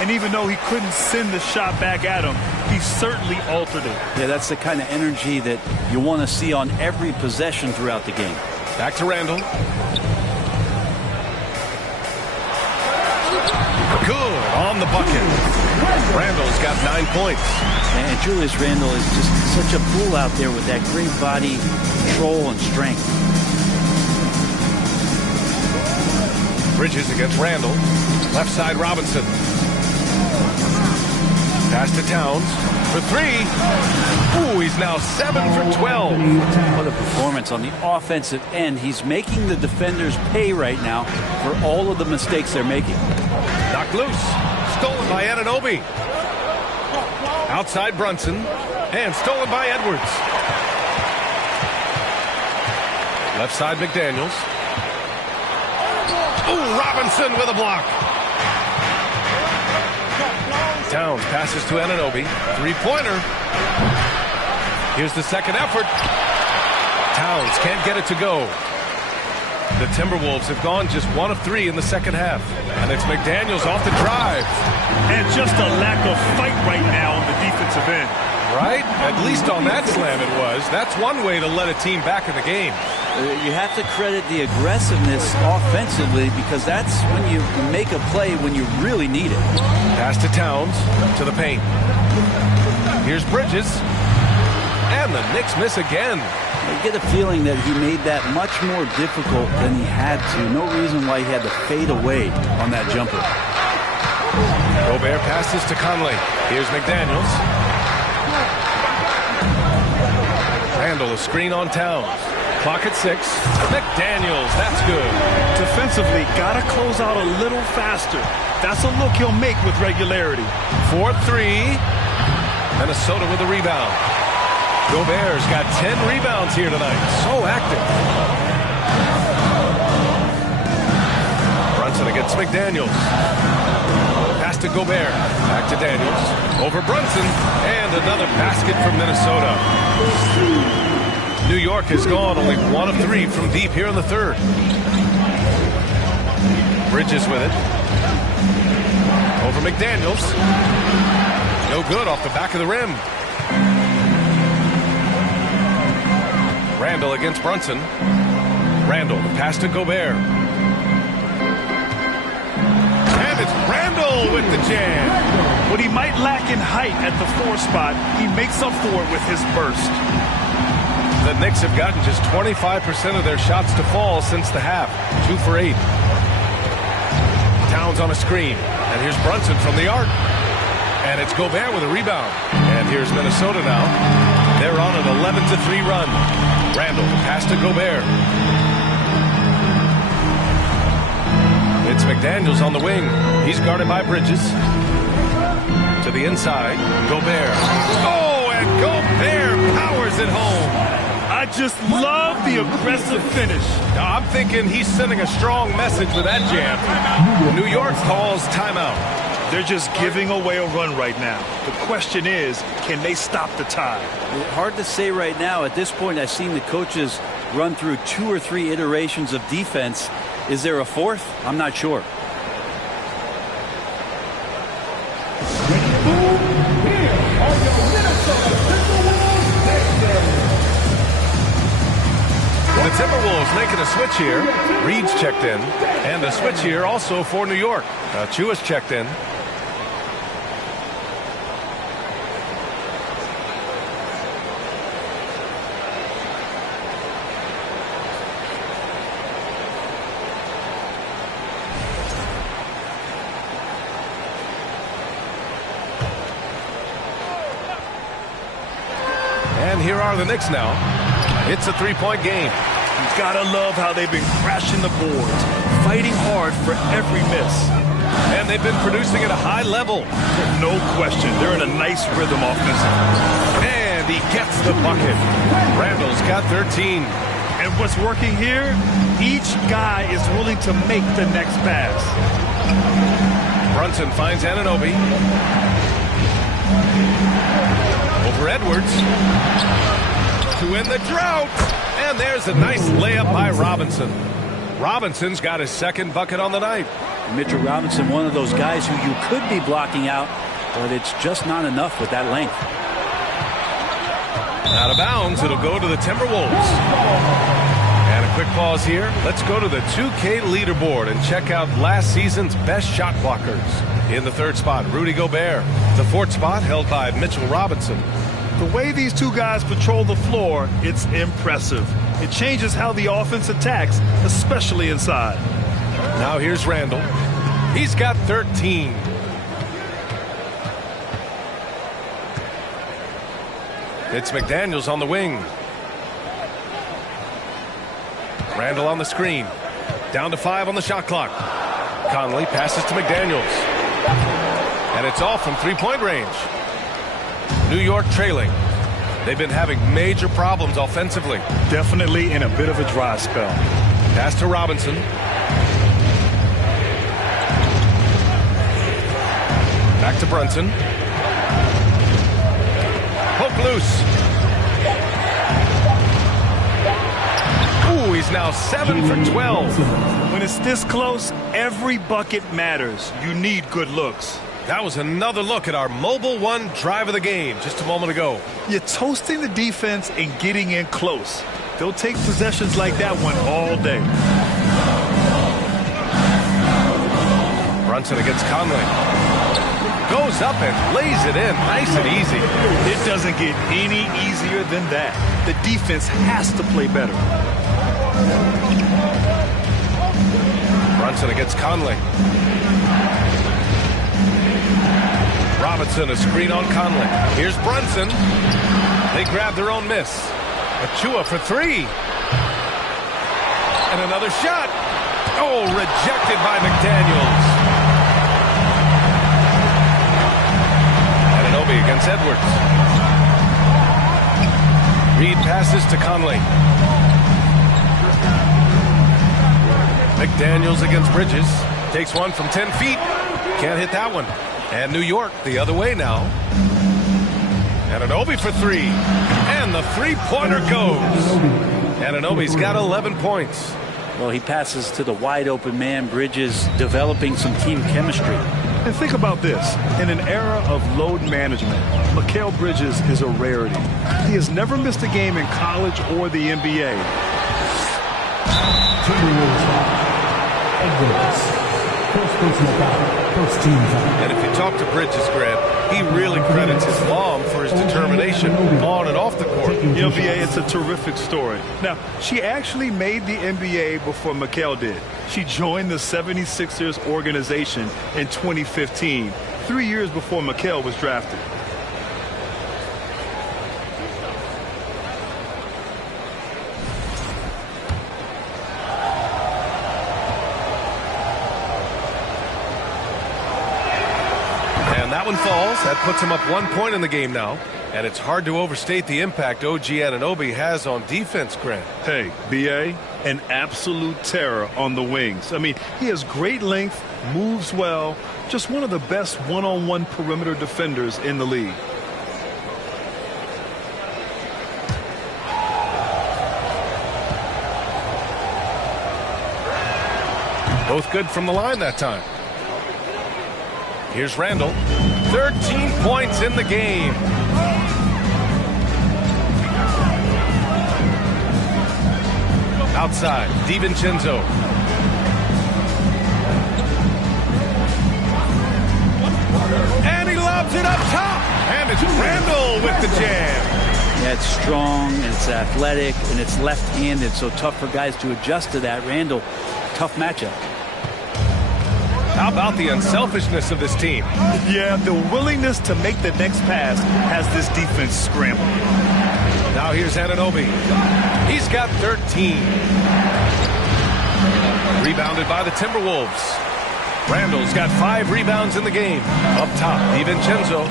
And even though he couldn't send the shot back at him, he certainly altered it. Yeah, that's the kind of energy that you want to see on every possession throughout the game. Back to Randall. Good on the bucket. Randall's got 9 points. And Julius Randle is just such a bull out there with that great body control and strength. Bridges against Randall. Left side Robinson. Pass to Towns for 3. Ooh, he's now 7 for 12. What a performance on the offensive end. He's making the defenders pay right now for all of the mistakes they're making. Knocked loose. Stolen by Anunoby. Outside Brunson. And stolen by Edwards. Left side McDaniels. Ooh, Robinson with a block. Towns passes to Anunoby. 3-pointer. Here's the second effort. Towns can't get it to go. The Timberwolves have gone just 1 of 3 in the second half. And it's McDaniels off the drive. And just a lack of fight right now on the defensive end. Right? At least on that slam it was. That's one way to let a team back in the game. You have to credit the aggressiveness offensively because that's when you make a play when you really need it. Pass to Towns, to the paint. Here's Bridges. And the Knicks miss again. You get a feeling that he made that much more difficult than he had to. No reason why he had to fade away on that jumper. Gobert passes to Conley. Here's McDaniels. Randall, a screen on Towns. Clock at 6. McDaniels, that's good. Defensively, got to close out a little faster. That's a look he'll make with regularity. 4-3. Minnesota with a rebound. Gobert's got 10 rebounds here tonight. So active. Brunson against McDaniels. Pass to Gobert. Back to Daniels. Over Brunson. And another basket from Minnesota. New York has gone only 1 of 3 from deep here in the third. Bridges with it. Over McDaniels. No good off the back of the rim. Randall against Brunson. Randall, the pass to Gobert. And it's Randall with the jam. What he might lack in height at the 4 spot, he makes up for it with his burst. The Knicks have gotten just 25% of their shots to fall since the half. 2 for 8. Towns on a screen. And here's Brunson from the arc. And it's Gobert with a rebound. And here's Minnesota now. They're on an 11-3 run. Randall, pass to Gobert. It's McDaniels on the wing. He's guarded by Bridges. To the inside. Gobert. Oh, and Gobert powers it home. I just love the aggressive finish. Now, I'm thinking he's sending a strong message with that jam. New York calls timeout. They're just giving away a run right now. The question is, can they stop the tide? Hard to say right now. At this point, I've seen the coaches run through 2 or 3 iterations of defense. Is there a 4th? I'm not sure. The Timberwolves making a switch here. Reed's checked in. And a switch here also for New York. Chua's checked in. here are the Knicks now. It's a three-point game. You've got to love how they've been crashing the boards, fighting hard for every miss. And they've been producing at a high level. No question. They're in a nice rhythm offensively. And he gets the bucket. Randall's got 13. And what's working here, each guy is willing to make the next pass. Brunson finds Anunoby. Over Edwards. To end the drought. And there's a nice layup by Robinson. Robinson's got his second bucket on the night. Mitchell Robinson, one of those guys who you could be blocking out, but it's just not enough with that length. Out of bounds, it'll go to the Timberwolves. And a quick pause here. Let's go to the 2K leaderboard and check out last season's best shot blockers. In the third spot, Rudy Gobert. The fourth spot held by Mitchell Robinson. The way these two guys patrol the floor, it's impressive. It changes how the offense attacks, especially inside. Now here's Randall. He's got 13. It's McDaniels on the wing. Randall on the screen. Down to 5 on the shot clock. Conley passes to McDaniels. And it's off from three-point range. New York trailing. They've been having major problems offensively. Definitely in a bit of a dry spell. Pass to Robinson. Back to Brunson. Poke loose. Ooh, he's now 7 for 12. When it's this close, every bucket matters. You need good looks. That was another look at our Mobile One drive of the game just a moment ago. You're toasting the defense and getting in close. They'll take possessions like that one all day. Brunson against Conley. Goes up and lays it in nice and easy. It doesn't get any easier than that. The defense has to play better. Brunson against Conley. Robinson, a screen on Conley. Here's Brunson. They grab their own miss. Achua for 3. And another shot. Oh, rejected by McDaniels. Anunoby against Edwards. Reed passes to Conley. McDaniels against Bridges. Takes one from 10 feet. Can't hit that one. And New York the other way now. Anunoby for 3. And the three-pointer goes. Anunoby's got 11 points. Well, he passes to the wide-open man. Bridges developing some team chemistry. And think about this. In an era of load management, Mikal Bridges is a rarity. He has never missed a game in college or the NBA. And if you talk to Bridges, Grant, he really credits his mom for his determination on and off the court. NBA, it's a terrific story. Now, she actually made the NBA before Mikal did. She joined the 76ers organization in 2015, 3 years before Mikal was drafted. That one falls. That puts him up 1 point in the game now. And it's hard to overstate the impact OG Anunoby has on defense, Grant. Hey, B.A., an absolute terror on the wings. I mean, he has great length, moves well, just one of the best one-on-one perimeter defenders in the league. Both good from the line that time. Here's Randall. 13 points in the game. Outside, DiVincenzo. And he lobs it up top. And it's Randall with the jam. Yeah, it's strong, and it's athletic, and it's left-handed, so tough for guys to adjust to that. Randall, tough matchup. How about the unselfishness of this team? Yeah, the willingness to make the next pass has this defense scrambling. Now here's Anunoby. He's got 13. Rebounded by the Timberwolves. Randall's got 5 rebounds in the game. Up top, DiVincenzo.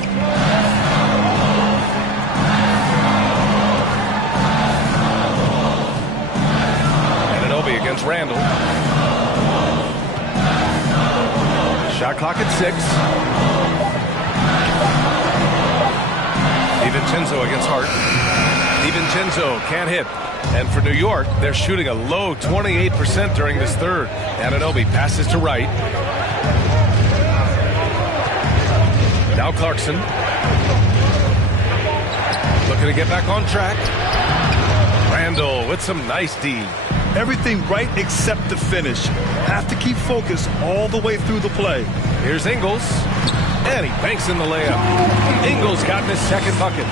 Anunoby against Randall. Shot clock at 6. DiVincenzo against Hart. DiVincenzo can't hit. And for New York, they're shooting a low 28% during this third. Anunoby passes to Wright. Now Clarkson. Looking to get back on track. Randall with some nice D. Everything right except the finish. Have to keep focused all the way through the play. Here's Ingles. And he banks in the layup. Ingles got his second bucket.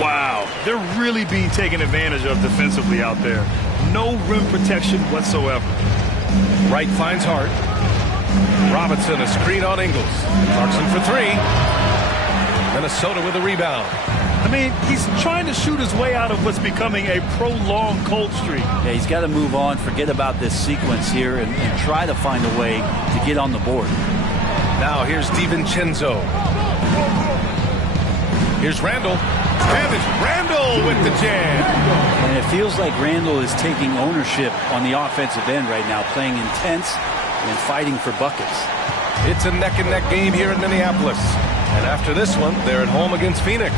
Wow, they're really being taken advantage of defensively out there. No rim protection whatsoever. Wright finds Hart. Robinson a screen on Ingles. Clarkson for 3. Minnesota with a rebound. I mean, he's trying to shoot his way out of what's becoming a prolonged cold streak. Yeah, he's got to move on, forget about this sequence here, and try to find a way to get on the board. Now here's DiVincenzo. Here's Randall. And it's Randall with the jam. And it feels like Randall is taking ownership on the offensive end right now, playing intense and fighting for buckets. It's a neck-and-neck game here in Minneapolis. And after this one, they're at home against Phoenix.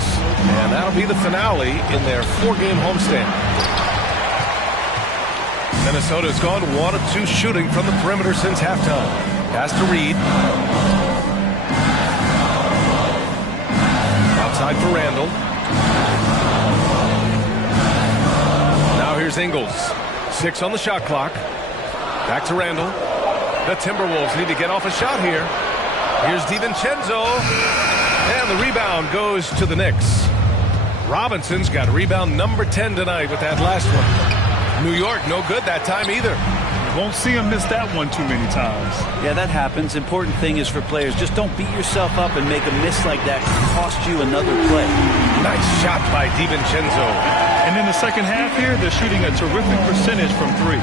And that'll be the finale in their 4-game homestand. Minnesota's gone 1 of 2 shooting from the perimeter since halftime. Pass to Reed. Outside for Randall. Now here's Ingles. 6 on the shot clock. Back to Randall. The Timberwolves need to get off a shot here. Here's DiVincenzo. And the rebound goes to the Knicks. Robinson's got rebound number 10 tonight with that last one. New York, no good that time either. Won't see him miss that one too many times. Yeah, that happens. Important thing is for players, just don't beat yourself up and make a miss like that cost you another play. Nice shot by DiVincenzo. And in the second half here, they're shooting a terrific percentage from 3.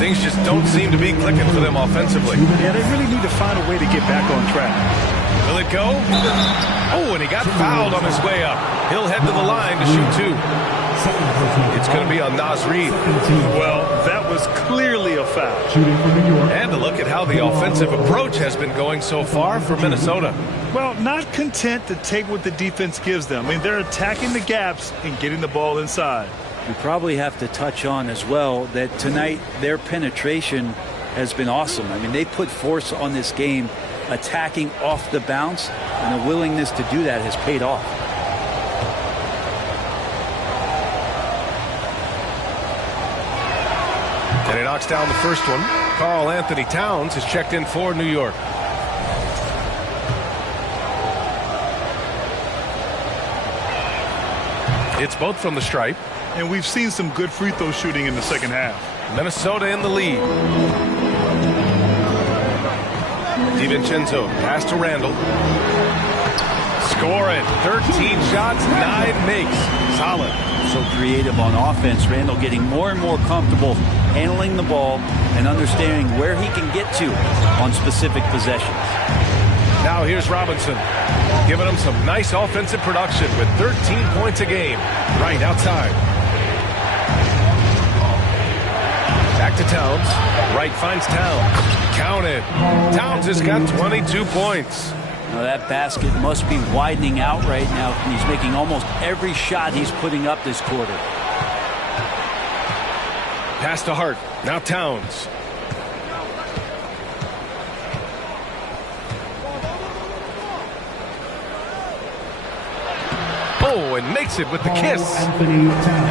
Things just don't seem to be clicking for them offensively. Yeah, they really need to find a way to get back on track. Will it go? Oh, and he got fouled on his way up. He'll head to the line to shoot 2. It's going to be on Naz Reid. Well, that was clearly a foul. And to look at how the offensive approach has been going so far for Minnesota. Well, not content to take what the defense gives them. I mean, they're attacking the gaps and getting the ball inside. We probably have to touch on as well that tonight their penetration has been awesome. I mean, they put force on this game, attacking off the bounce, and the willingness to do that has paid off. And he knocks down the first one. Karl Anthony Towns has checked in for New York. It's both from the stripe. And we've seen some good free throw shooting in the second half. Minnesota in the lead. DiVincenzo pass to Randall. Score it. 13 shots, 9 makes. Solid. So creative on offense. Randall getting more and more comfortable handling the ball and understanding where he can get to on specific possessions. Now here's Robinson, giving him some nice offensive production with 13 points a game. Right outside. Back to Towns. Wright finds Towns. Counted. Towns has got 22 points. Now that basket must be widening out right now. He's making almost every shot he's putting up this quarter. Pass to Hart. Now Towns. Oh, and makes it with the kiss.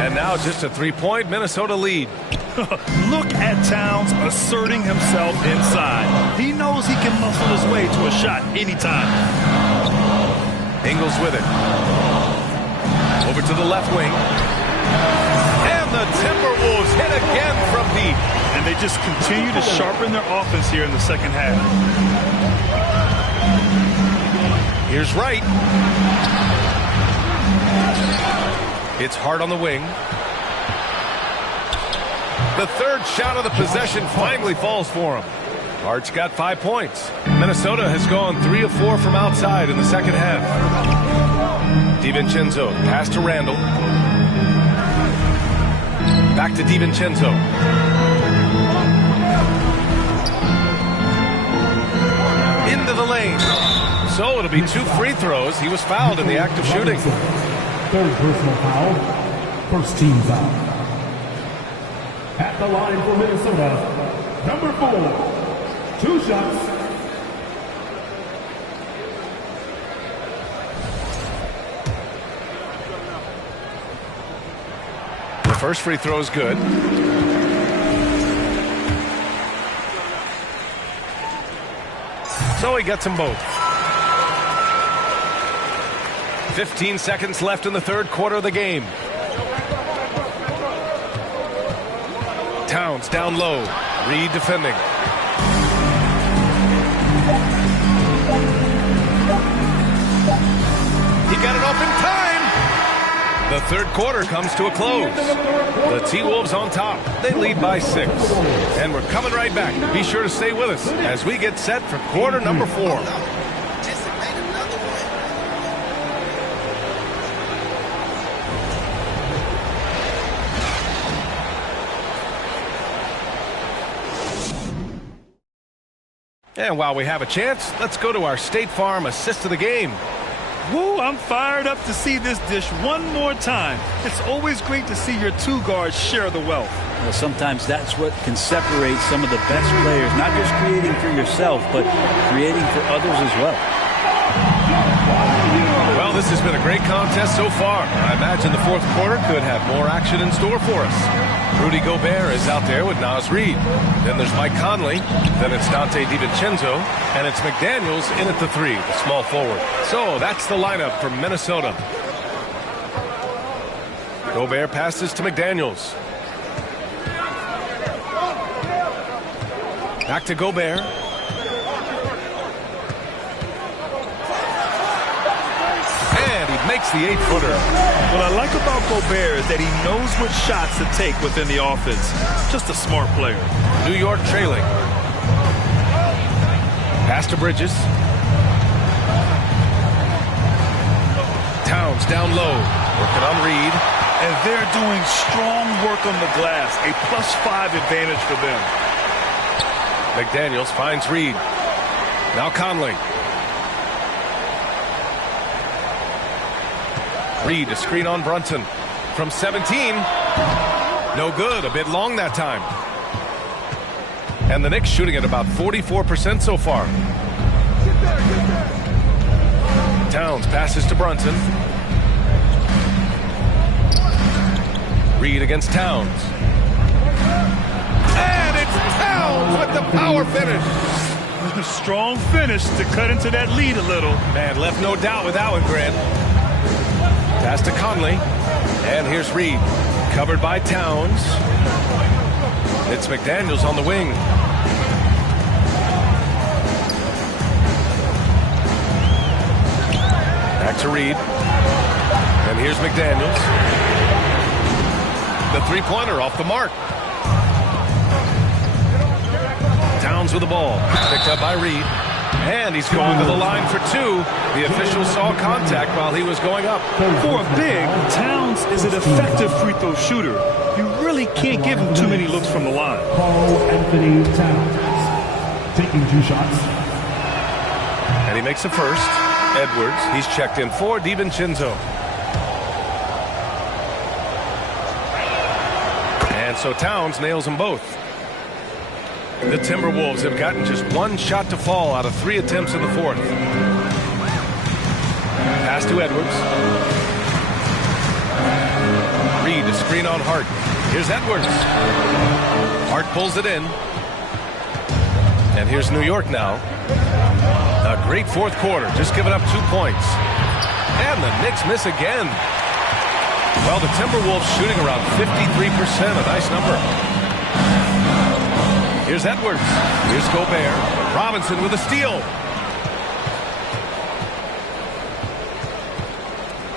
And now just a 3-point Minnesota lead. Look at Towns asserting himself inside. He knows he can muscle his way to a shot anytime. Ingles with it. Over to the left wing. And the Timberwolves hit again from deep. And they just continue to sharpen their offense here in the second half. Here's Wright. It's Hart on the wing. The third shot of the possession finally falls for him. Hart's got 5 points. Minnesota has gone 3 of 4 from outside in the second half. DiVincenzo, pass to Randall. Back to DiVincenzo. Into the lane. So it'll be 2 free throws. He was fouled in the act of shooting. Third personal foul. First team foul. At the line for Minnesota, number 4. 2 shots. The first free throw is good. So he gets them both. 15 seconds left in the third quarter of the game. Towns down low. Reed defending. He got it off in time. The third quarter comes to a close. The T-Wolves on top. They lead by 6. And we're coming right back. Be sure to stay with us as we get set for quarter number 4. And while we have a chance, let's go to our State Farm assist of the game. Woo, I'm fired up to see this dish one more time. It's always great to see your 2 guards share the wealth. Well, sometimes that's what can separate some of the best players, not just creating for yourself, but creating for others as well. Well, this has been a great contest so far. I imagine the fourth quarter could have more action in store for us. Rudy Gobert is out there with Naz Reid. Then there's Mike Conley. Then it's Dante DiVincenzo. And it's McDaniels in at the 3, the small forward. So that's the lineup for Minnesota. Gobert passes to McDaniels. Back to Gobert. And he makes the 8-footer. What I like about Gobert is that he knows what shots to take within the offense. Just a smart player. New York trailing. Pass to Bridges. Towns down low. Working on Reed. And they're doing strong work on the glass. A +5 advantage for them. McDaniels finds Reed. Now Conley. Reed, a screen on Brunson. From 17. No good. A bit long that time. And the Knicks shooting at about 44% so far. Towns passes to Brunson. Reed against Towns. And it's Towns with the power finish. Strong finish to cut into that lead a little. Man, left no doubt with that one, Grant. Pass to Conley. And here's Reed. Covered by Towns. It's McDaniels on the wing. Back to Reed. And here's McDaniels. The three-pointer off the mark. Towns with the ball. Picked up by Reed. And he's going to the line for 2. The official saw contact while he was going up. For a big, Towns is an effective free throw shooter. You really can't give him too many looks from the line. Anthony Towns taking 2 shots. And he makes the first. Edwards, he's checked in for DiVincenzo. And so Towns nails them both. The Timberwolves have gotten just 1 shot to fall out of 3 attempts in the fourth. Pass to Edwards. Reed, a screen on Hart. Here's Edwards. Hart pulls it in. And here's New York now. A great fourth quarter, just giving up 2 points. And the Knicks miss again. Well, the Timberwolves shooting around 53%, a nice number. Here's Edwards. Here's Gobert. Robinson with a steal.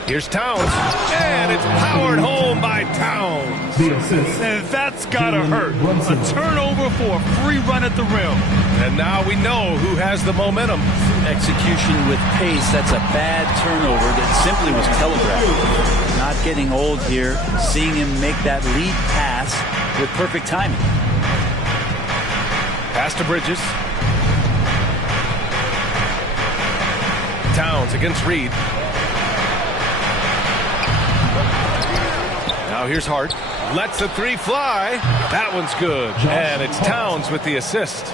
Here's Towns, and it's powered home by Towns. And that's gotta hurt. A turnover for a free run at the rim. And now we know who has the momentum. Execution with pace. That's a bad turnover that simply was telegraphed. Not getting old here. Seeing him make that lead pass with perfect timing. Pass to Bridges. Towns against Reed. Now here's Hart. Lets the three fly. That one's good. And it's Towns with the assist.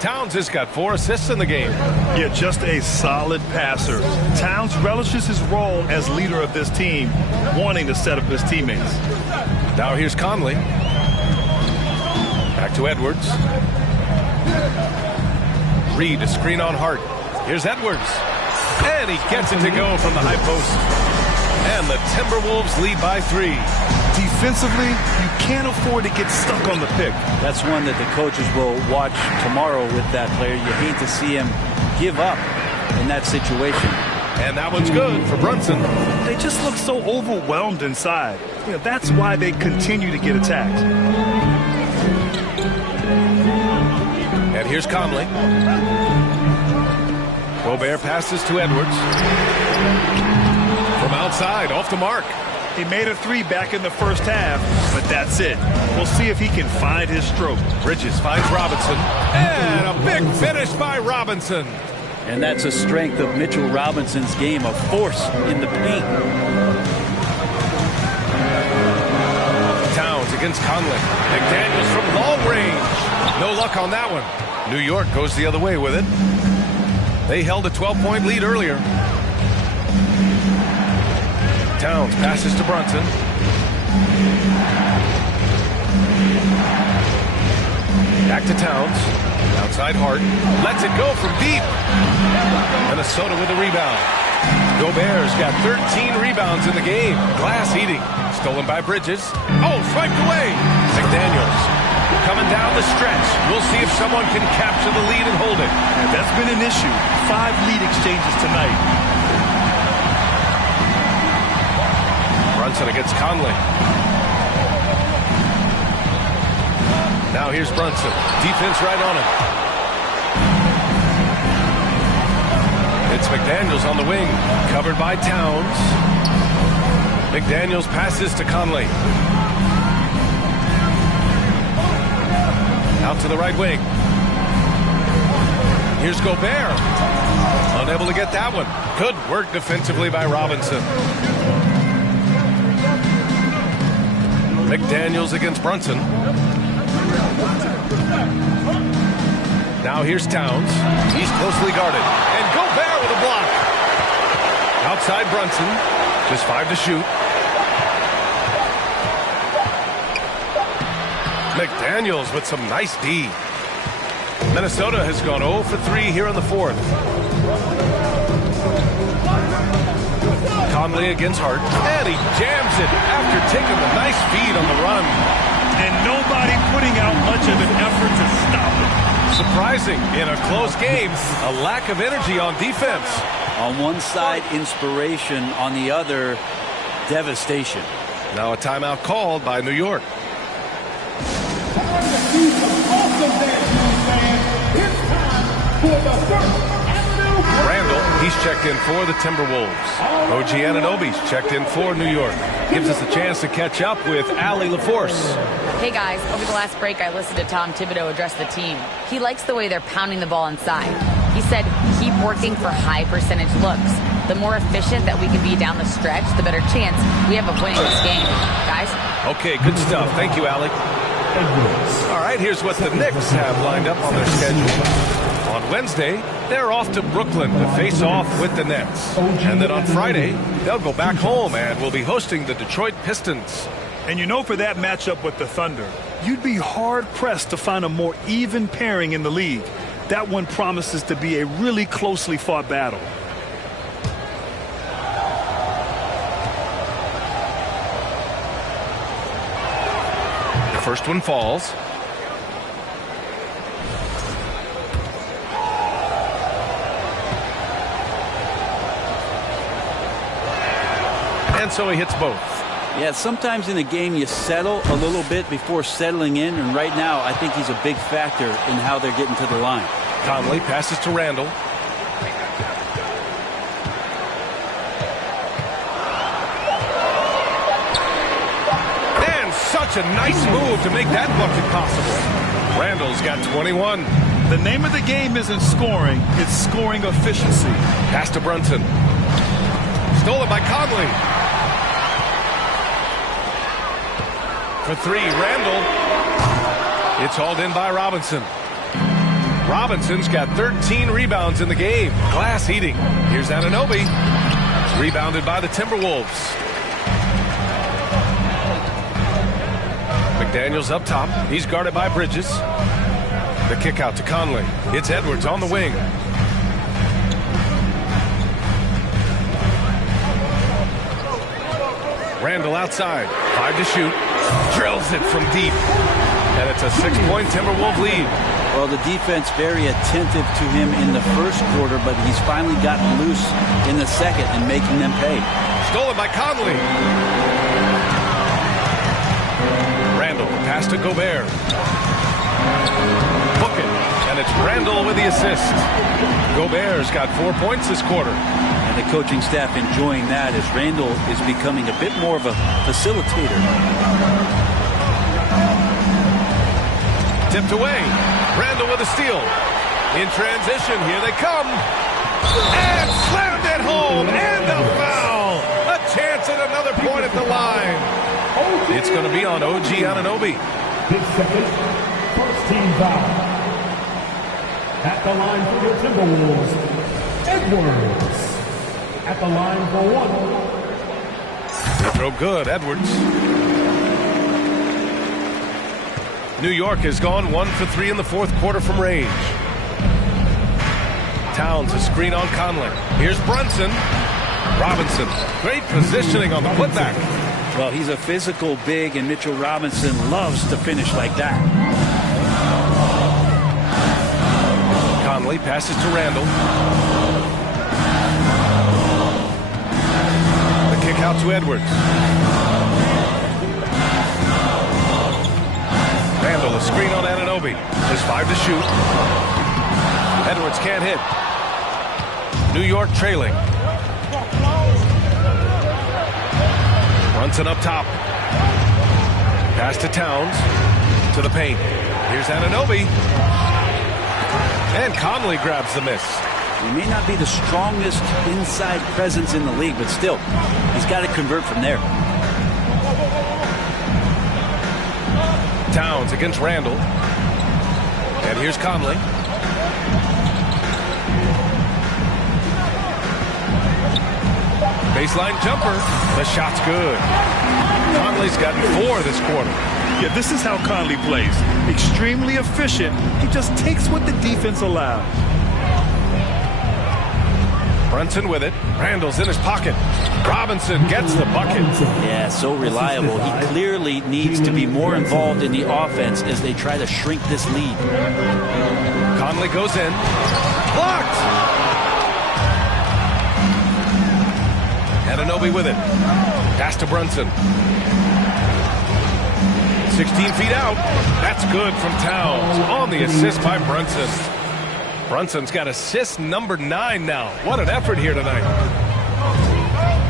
Towns has got 4 assists in the game. Yeah, just a solid passer. Towns relishes his role as leader of this team, wanting to set up his teammates. Now here's Conley. Back to Edwards. Reed, a screen on Hart. Here's Edwards. And he gets it to go from the high post. And the Timberwolves lead by 3. Defensively, you can't afford to get stuck on the pick. That's one that the coaches will watch tomorrow with that player. You hate to see him give up in that situation. And that one's good for Brunson. They just look so overwhelmed inside. You know, that's why they continue to get attacked. And here's Conley. Gobert passes to Edwards. From outside, off the mark. He made a 3 back in the first half, but that's it. We'll see if he can find his stroke. Bridges finds Robinson. And a big finish by Robinson. And that's a strength of Mitchell Robinson's game, a force in the paint. Towns against Conley. McDaniels from long range. No luck on that one. New York goes the other way with it. They held a 12-point lead earlier. Towns passes to Brunson. Back to Towns. Outside Hart. Lets it go from deep. Minnesota with a rebound. Gobert's got 13 rebounds in the game. Glass eating. Stolen by Bridges. Oh, swiped away. McDaniels coming down the stretch. We'll see if someone can capture the lead and hold it. And that's been an issue. 5 lead exchanges tonight. Brunson against Conley. Now here's Brunson. Defense right on him. It's McDaniels on the wing. Covered by Towns. McDaniels passes to Conley. Out to the right wing. Here's Gobert. Unable to get that one. Good work defensively by Robinson. McDaniels against Brunson. Now here's Towns. He's closely guarded. And Gobert with a block. Outside Brunson. Just 5 to shoot. McDaniels with some nice D. Minnesota has gone 0 for 3 here in the 4th. Conley against Hart. And he jams it after taking the nice feed on the run. And nobody putting out much of an effort to stop him. Surprising in a close game, a lack of energy on defense. On one side, inspiration. On the other, devastation. Now a timeout called by New York. Randall, he's checked in for the Timberwolves. OG Anunoby's checked in for New York. Gives us a chance to catch up with Allie LaForce. Hey guys, over the last break I listened to Tom Thibodeau address the team. He likes the way they're pounding the ball inside. He said, keep working for high percentage looks. The more efficient that we can be down the stretch, the better chance we have of winning this game. Guys? Okay, good stuff. Thank you, Allie. All right, here's what the Knicks have lined up on their schedule. On Wednesday, they're off to Brooklyn to face off with the Nets. And then on Friday, they'll go back home and will be hosting the Detroit Pistons. And you know, for that matchup with the Thunder, you'd be hard-pressed to find a more even pairing in the league. That one promises to be a really closely fought battle. The first one falls. And so he hits both. Yeah, sometimes in a game you settle a little bit before settling in, and right now I think he's a big factor in how they're getting to the line. Conley passes to Randall. And such a nice move to make that bucket possible. Randall's got 21. The name of the game isn't scoring, it's scoring efficiency. Pass to Brunson. Stolen by Conley. For three, Randall. It's hauled in by Robinson. Robinson's got 13 rebounds in the game. Glass heating. Here's Anunoby. Rebounded by the Timberwolves. McDaniels up top. He's guarded by Bridges. The kick out to Conley. It's Edwards on the wing. Randall outside. 5 to shoot. Drills it from deep. And it's a 6-point Timberwolves lead. Well, the defense very attentive to him in the first quarter, but he's finally gotten loose in the second and making them pay. Stolen by Conley. Randall pass to Gobert. Book it. And it's Randall with the assist. Gobert's got 4 points this quarter. And the coaching staff enjoying that as Randall is becoming a bit more of a facilitator. Tipped away. Randall with a steal. In transition, here they come. And slammed it home. And a foul. A chance at another point at the line. It's going to be on OG Anunoby. His second, first team foul. At the line for the Timberwolves, Edwards. At the line for one. They throw good, Edwards. New York has gone 1 for 3 in the fourth quarter from range. Towns a screen on Conley. Here's Brunson. Robinson. Great positioning on the putback. Well, he's a physical big, and Mitchell Robinson loves to finish like that. Conley passes to Randall. The kick out to Edwards. Randall a screen on Anunoby. There's 5 to shoot. Edwards can't hit. New York trailing. Brunson up top. Pass to Towns. To the paint. Here's Anunoby. And Conley grabs the miss. He may not be the strongest inside presence in the league, but still, he's got to convert from there. Towns against Randall. And here's Conley. Baseline jumper. The shot's good. Conley's gotten 4 this quarter. Yeah, this is how Conley plays. Extremely efficient. He just takes what the defense allows. Brunson with it. Randall's in his pocket. Robinson gets the bucket. Yeah, so reliable. He clearly needs to be more involved in the offense as they try to shrink this lead. Conley goes in. Blocked! Anunoby with it. Pass to Brunson. 16 feet out. That's good from Towns. On the assist by Brunson. Brunson's got assist number 9 now. What an effort here tonight.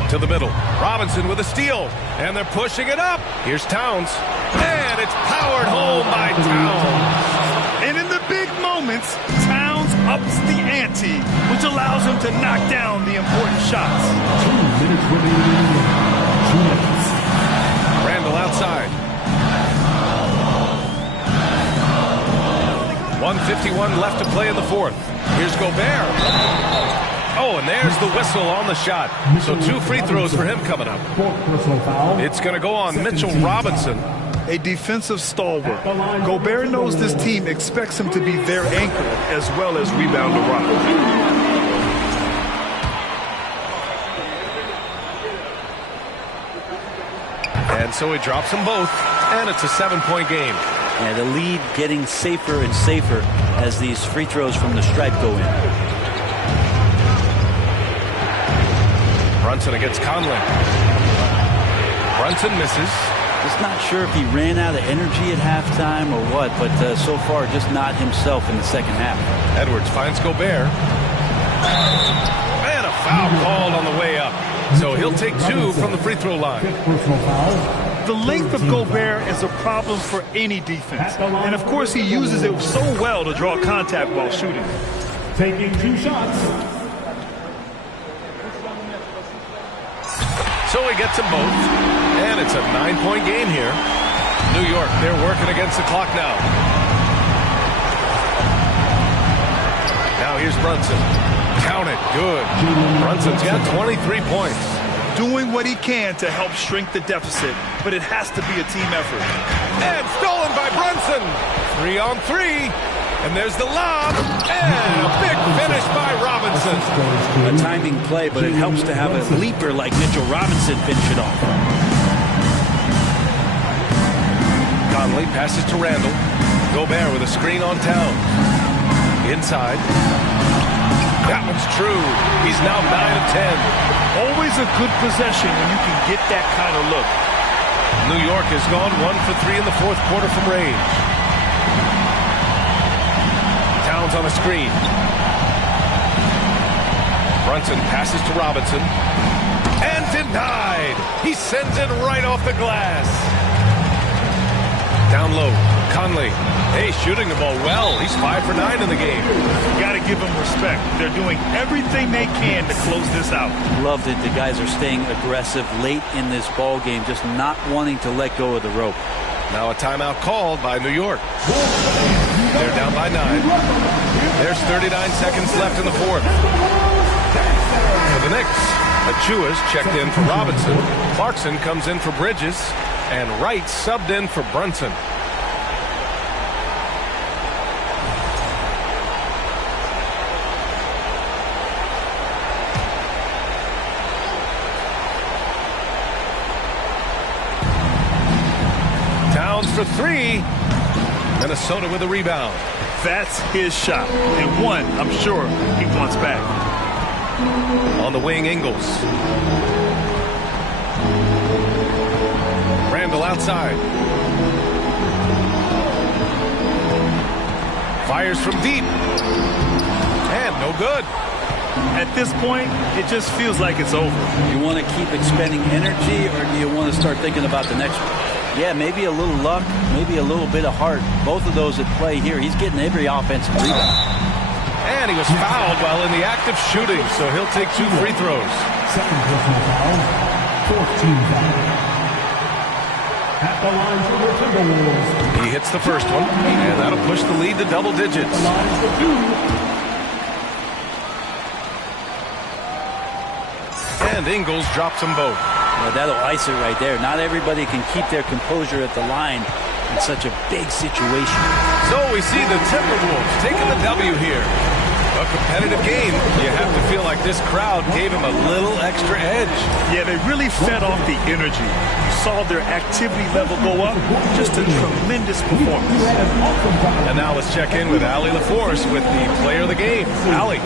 To the middle. Robinson with a steal. And they're pushing it up. Here's Towns. And it's powered home by Towns. And in the big moments, Towns ups the ante, which allows him to knock down the important shots. 2 minutes remaining. 2 minutes. Randall outside. 1:51 left to play in the fourth. Here's Gobert. Oh, and there's the whistle on the shot. So 2 free throws for him coming up. It's going to go on Mitchell Robinson. A defensive stalwart. Gobert knows this team expects him to be their anchor as well as rebound the rock. And so he drops them both, and it's a 7-point game. Yeah, the lead getting safer and safer as these free throws from the stripe go in. Brunson against Conley. Brunson misses. Just not sure if he ran out of energy at halftime or what, but so far just not himself in the second half. Edwards finds Gobert. And a foul called on the way up. So he'll take 2 from the free throw line. The length of Gobert is a problem for any defense. And of course he uses it so well to draw contact while shooting. Taking 2 shots. So he gets them both. And it's a 9-point game here. New York, they're working against the clock now. Now here's Brunson. Count it. Good. Brunson's got 23 points. Doing what he can to help shrink the deficit, but it has to be a team effort. And stolen by Brunson. 3 on 3. And there's the lob. And a big finish by Robinson. A timing play, but it helps to have a leaper like Mitchell Robinson finish it off. Conley passes to Randall. Gobert with a screen on Towns. Inside. That one's true. He's now 9 of 10. Always a good possession when you can get that kind of look. New York has gone 1 for 3 in the fourth quarter from range. Towns on a screen. Brunson passes to Robinson. And denied. He sends it right off the glass. Down low. Conley. Hey, shooting the ball well. He's 5 for 9 in the game. Got to give them respect. They're doing everything they can to close this out. Loved it. The guys are staying aggressive late in this ball game, just not wanting to let go of the rope. Now a timeout called by New York. They're down by 9. There's 39 seconds left in the fourth. For the Knicks, Achua's checked in for Robinson. Clarkson comes in for Bridges. And Wright subbed in for Brunson. Towns for 3. Minnesota with a rebound. That's his shot. And one, I'm sure, he wants back. On the wing, Ingles. Randall outside. Fires from deep. And no good. At this point, it just feels like it's over. You want to keep expending energy, or do you want to start thinking about the next one? Yeah, maybe a little luck, maybe a little bit of heart. Both of those at play here. He's getting every offensive rebound. And he was fouled while in the act of shooting, so he'll take 2 free throws. Second personal foul. 14 foul. At the line for the Timberwolves. He hits the first one, and that'll push the lead to double digits. The line for 2. And Ingles drops them both. Well, that'll ice it right there. Not everybody can keep their composure at the line in such a big situation. So we see the Timberwolves taking the W here. A competitive game. You have to feel like this crowd gave him a little extra edge. Yeah, they really fed off the energy. You saw their activity level go up. Just a tremendous performance. And now let's check in with Allie LaForce with the player of the game. Allie.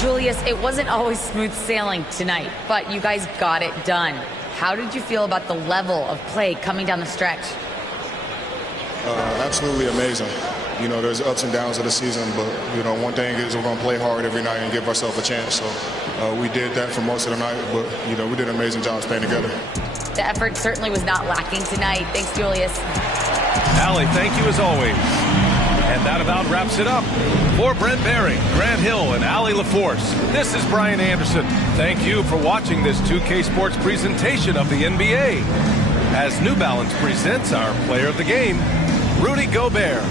Julius, it wasn't always smooth sailing tonight, but you guys got it done. How did you feel about the level of play coming down the stretch? Absolutely amazing. You know, there's ups and downs of the season, but, you know, one thing is we're going to play hard every night and give ourselves a chance. So we did that for most of the night, but, you know, we did an amazing job staying together. The effort certainly was not lacking tonight. Thanks, Julius. Allie, thank you as always. And that about wraps it up. For Brent Barry, Grant Hill, and Allie LaForce, this is Brian Anderson. Thank you for watching this 2K Sports presentation of the NBA. As New Balance presents our player of the game, Rudy Gobert.